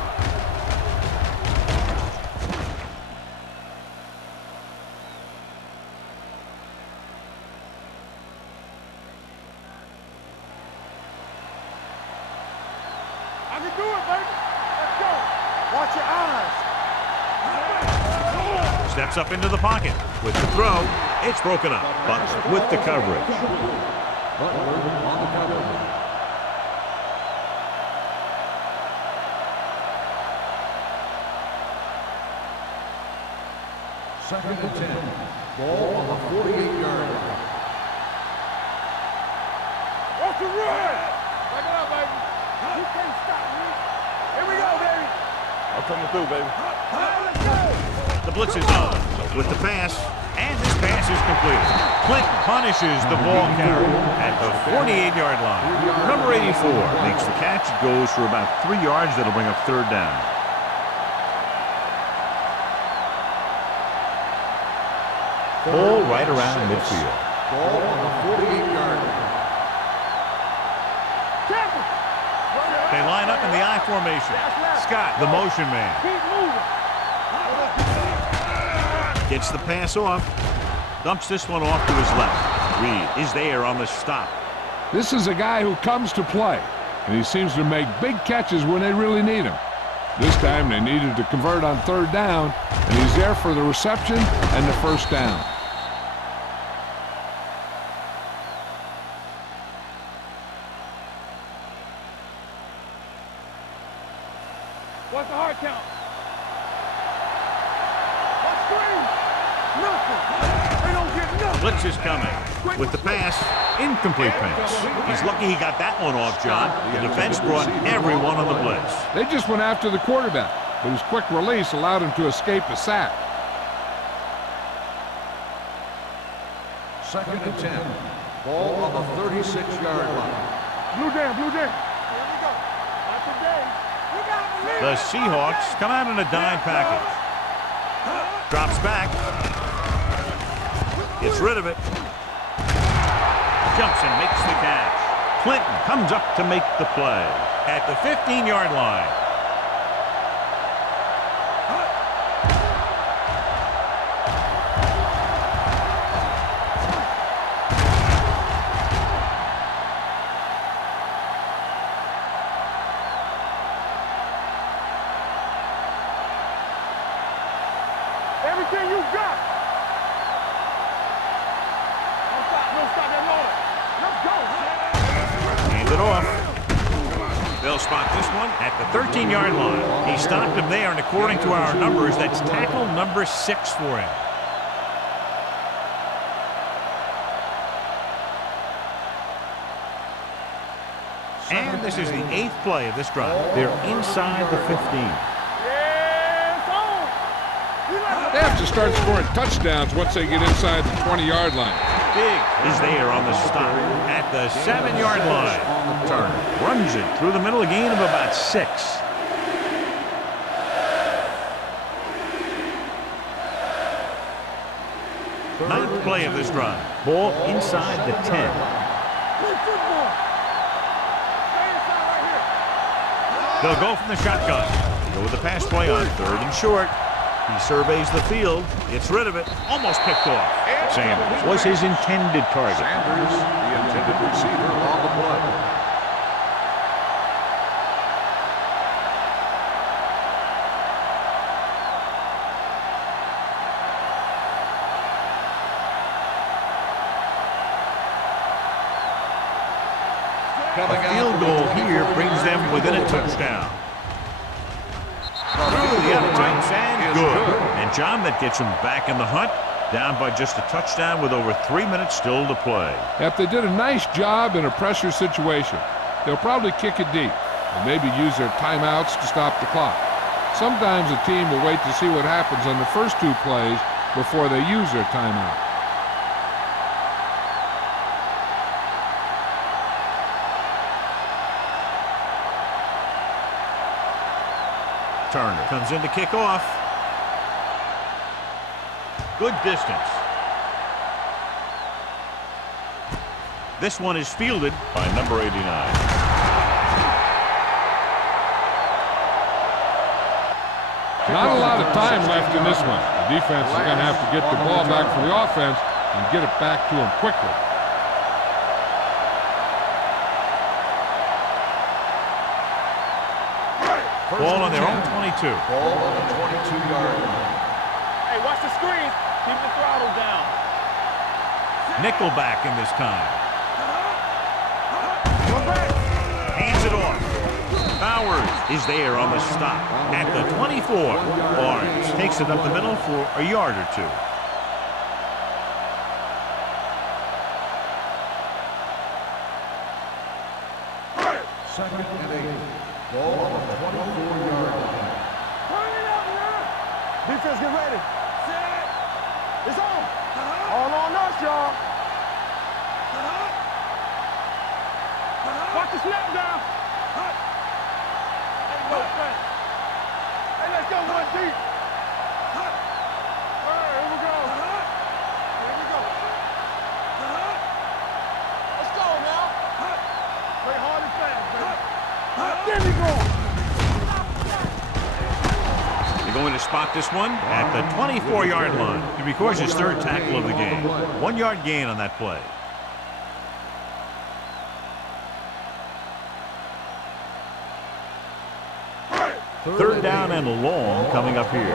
I can do it, baby. Let's go. Watch your eyes. Steps up into the pocket. With the throw, it's broken up. Bucks with the coverage. Butler on the cover. Second and 10. Ball on the 48-yard line. Watch the run. Back it up, baby. You can't stop me. Here we go, baby. I'm coming through, baby. Let's go. The blitz is on with the pass, and this pass is completed. Clinton punishes the ball carrier at the 48-yard line. Number 84 makes the catch. It goes for about 3 yards. That'll bring up third down. Ball right around midfield. Ball on the 48-yard line. They line up in the I formation. Scott, the motion man. Keep moving. Gets the pass off. Dumps this one off to his left. Reed is there on the stop. This is a guy who comes to play, and he seems to make big catches when they really need him. This time they needed to convert on third down, and he's there for the reception and the first down. What's the hard count? What's three? Nothing. They don't get nothing. Blitz is coming. With the pass, incomplete pass. He's lucky he got that one off, John. The defense brought everyone on the blitz. They just went after the quarterback, but his quick release allowed him to escape a sack. Second and 10. Ball on the 36-yard line. Blue jam, blue jam. Here we go. Not today. We got to The Seahawks come out in a dime package. Drops back. Gets rid of it. Jumps and makes the catch. Clinton comes up to make the play at the 15-yard line. everything you got. Don't stop that motor. Let's go. Hand it off. They'll spot this one at the 13-yard line. He stopped him there, and according to our numbers, that's tackle number 6 for him. And this is the 8th play of this drive. They're inside the 15. They have to start scoring touchdowns once they get inside the 20-yard line. Big is there on the stop at the 7-yard line. Turner runs it through the middle, a gain of about 6. Ninth play of this drive. Ball inside the 10. They'll go from the shotgun. Go with the pass play on 3rd and short. He surveys the field, gets rid of it, almost picked off. Sanders was his intended target. Sanders, the intended receiver on the play. A field goal here brings them within a touchdown. Through the outside sand, good. And John, that gets him back in the hunt, down by just a touchdown with over 3 minutes still to play. If they did a nice job in a pressure situation, they'll probably kick it deep and maybe use their timeouts to stop the clock. Sometimes a team will wait to see what happens on the first 2 plays before they use their timeout. returner. Comes in to kick off. Good distance. This one is fielded by number 89. Not a lot of time left in this one. The defense is going to have to get the ball back for the offense and get it back to him quickly. Ball on their own 22. Ball on the 22-yard line. Hey, watch the screen. Keep the throttle down. Nickelback in this time. Hands it off. Bowers is there on the stop at the 24. Barnes takes it up the middle for a yard or two. Second and 8. Ball on the 24-yard line. Defense, get ready. It's on. All on us, y'all. Watch the snap down. Hey, let's go one deep. All right, here we go. Here we go. Let's go now. Play hard and fast, baby. There we go. They're going to spot this one at the 24-yard line. He records his third tackle of the game. 1 yard gain on that play. Third down and long coming up here. Hey,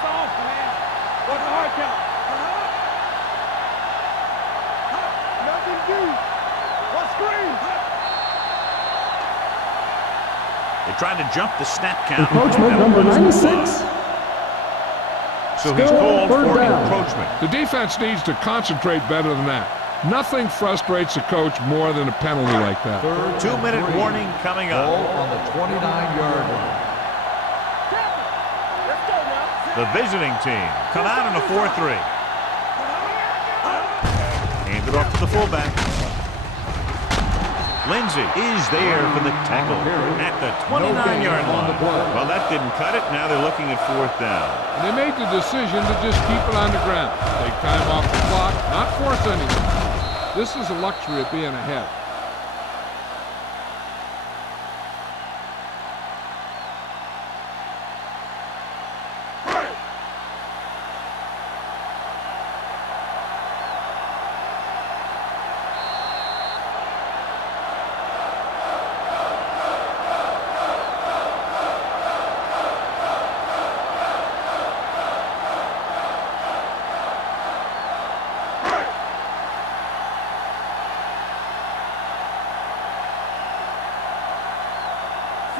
soft, man. What's the hard count? Nothing deep. What screen? They tried to jump the snap count. Encroachment number 96. So he's called for encroachment. The defense needs to concentrate better than that. Nothing frustrates a coach more than a penalty like that. 2-minute warning coming Ball up. on the 29-yard line. Let's go now. The visiting team come out in a 4-3. Hand it off to the fullback. Lindsey is there for the tackle at the 29-yard line. Well, that didn't cut it. Now they're looking at 4th down. And they made the decision to just keep it on the ground. Take time off the clock, not force anything. This is a luxury of being ahead.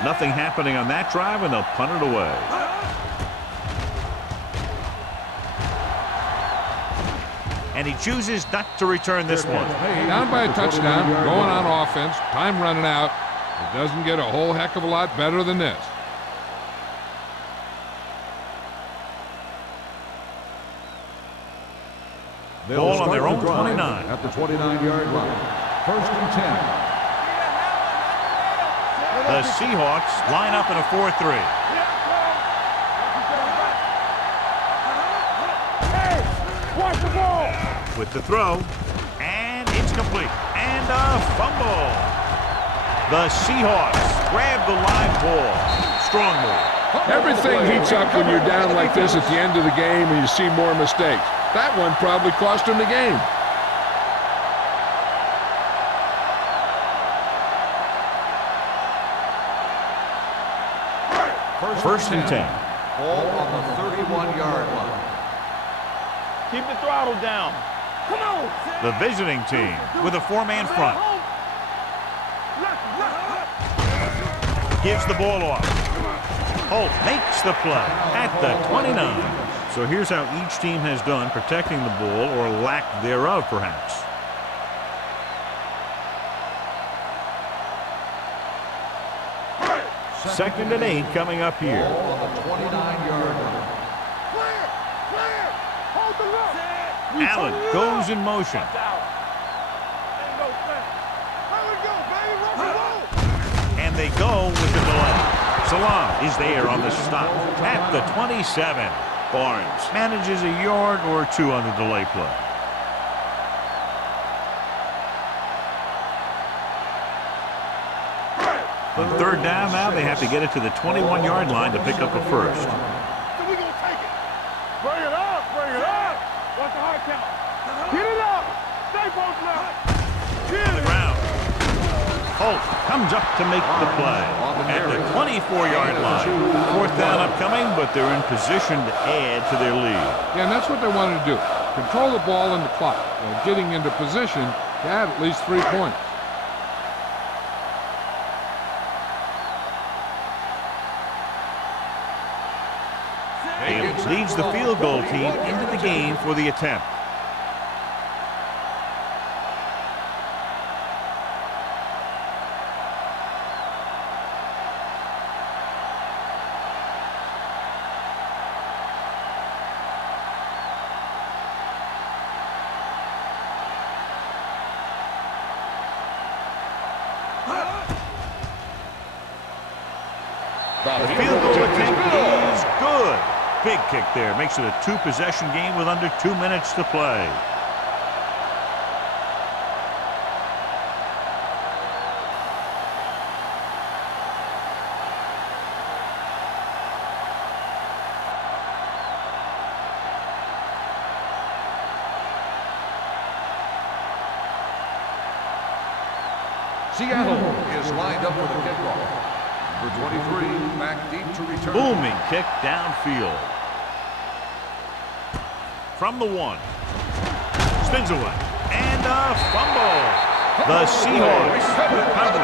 Nothing happening on that drive, and they'll punt it away. And he chooses not to return this one. Down by a touchdown, going on offense, time running out. It doesn't get a whole heck of a lot better than this. Ball on their own 29. At the 29-yard line. 1st and 10. The Seahawks line up in a 4-3. Hey, watch the ball. With the throw, and it's complete. And a fumble. The Seahawks grab the live ball. Strong move. Everything heats up when you're down like this at the end of the game and you see more mistakes. That one probably cost him the game. First and 10. Ball on the 31-yard line. Keep the throttle down. Come on. The visiting team with a 4-man front. Gives the ball off. Holt makes the play at the 29. So here's how each team has done protecting the ball, or lack thereof, perhaps. Second and 8 coming up here. Ball on the 29-yard line. Clear. Hold the look. Allen goes in motion. they go with the delay. Salam is there on the stop at the 27. Barnes manages a yard or two on the delay play. On third down now, they have to get it to the 21-yard line to pick up a first. We're going to take it. Bring it up. Bring it up. What's the hard count? Get it up. Stay both left. Get it. Ground. Holt comes up to make the play at the 24-yard line. Fourth down upcoming, but they're in position to add to their lead. Yeah, and that's what they wanted to do. Control the ball and the clock while getting into position to add at least 3 points. Leads the field goal team into the game for the attempt. The field goal attempt is good. Big kick there. Makes it a two-possession game with under 2 minutes to play. Seattle is lined up for the kickoff. Number 23, back deep to return. Booming kick downfield. From the 1. Spins away. And a fumble. The Seahawks recover.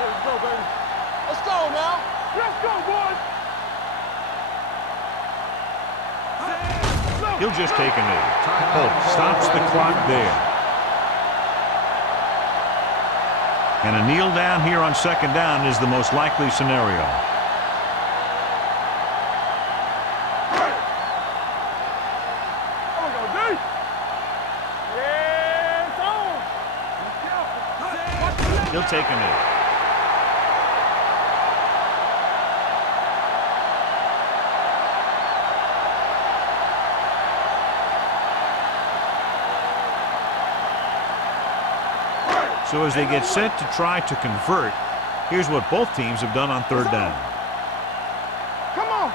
Let's go, baby. Let's go now. Let's go, boys. He'll just take a knee. Holt stops the clock there. And a kneel down here on second down is the most likely scenario. He'll take a knee. So as they get set to try to convert, here's what both teams have done on third down. Come on.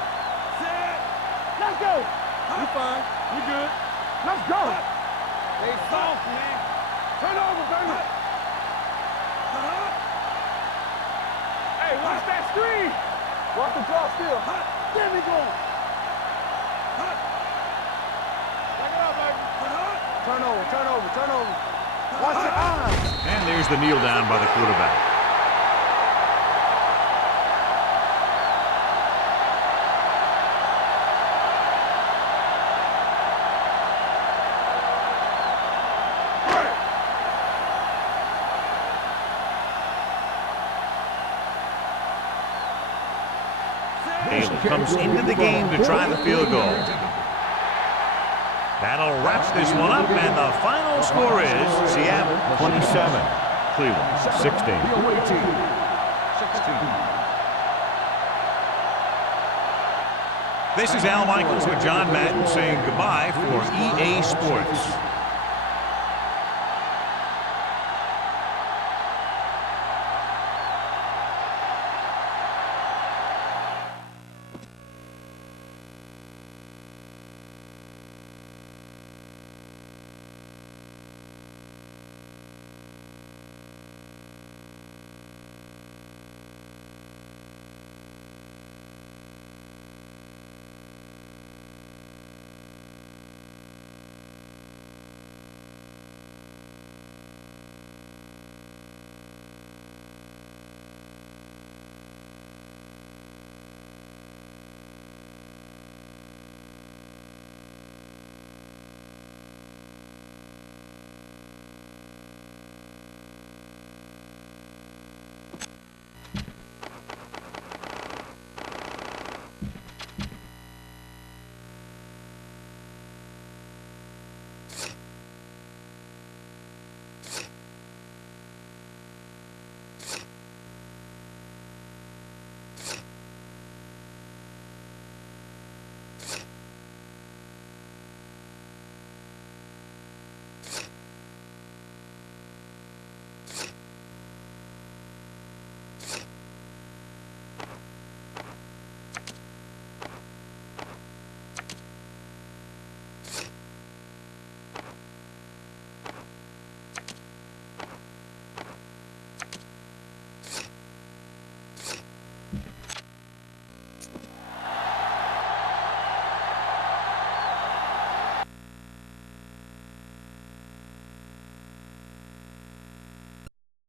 Let's go. You fine. You good. Let's go. They soft, man. Turn over, baby. Hey, watch that screen. Watch the draw still. Get me going. Back it up, baby. Turn over, turn over, turn over. Watch your eyes. And there's the kneel down by the quarterback. Bailey comes into the game to try the field goal. That'll wrap this one up, and the final score is Seattle 27, Cleveland 16. This is Al Michaels with John Madden saying goodbye for EA Sports.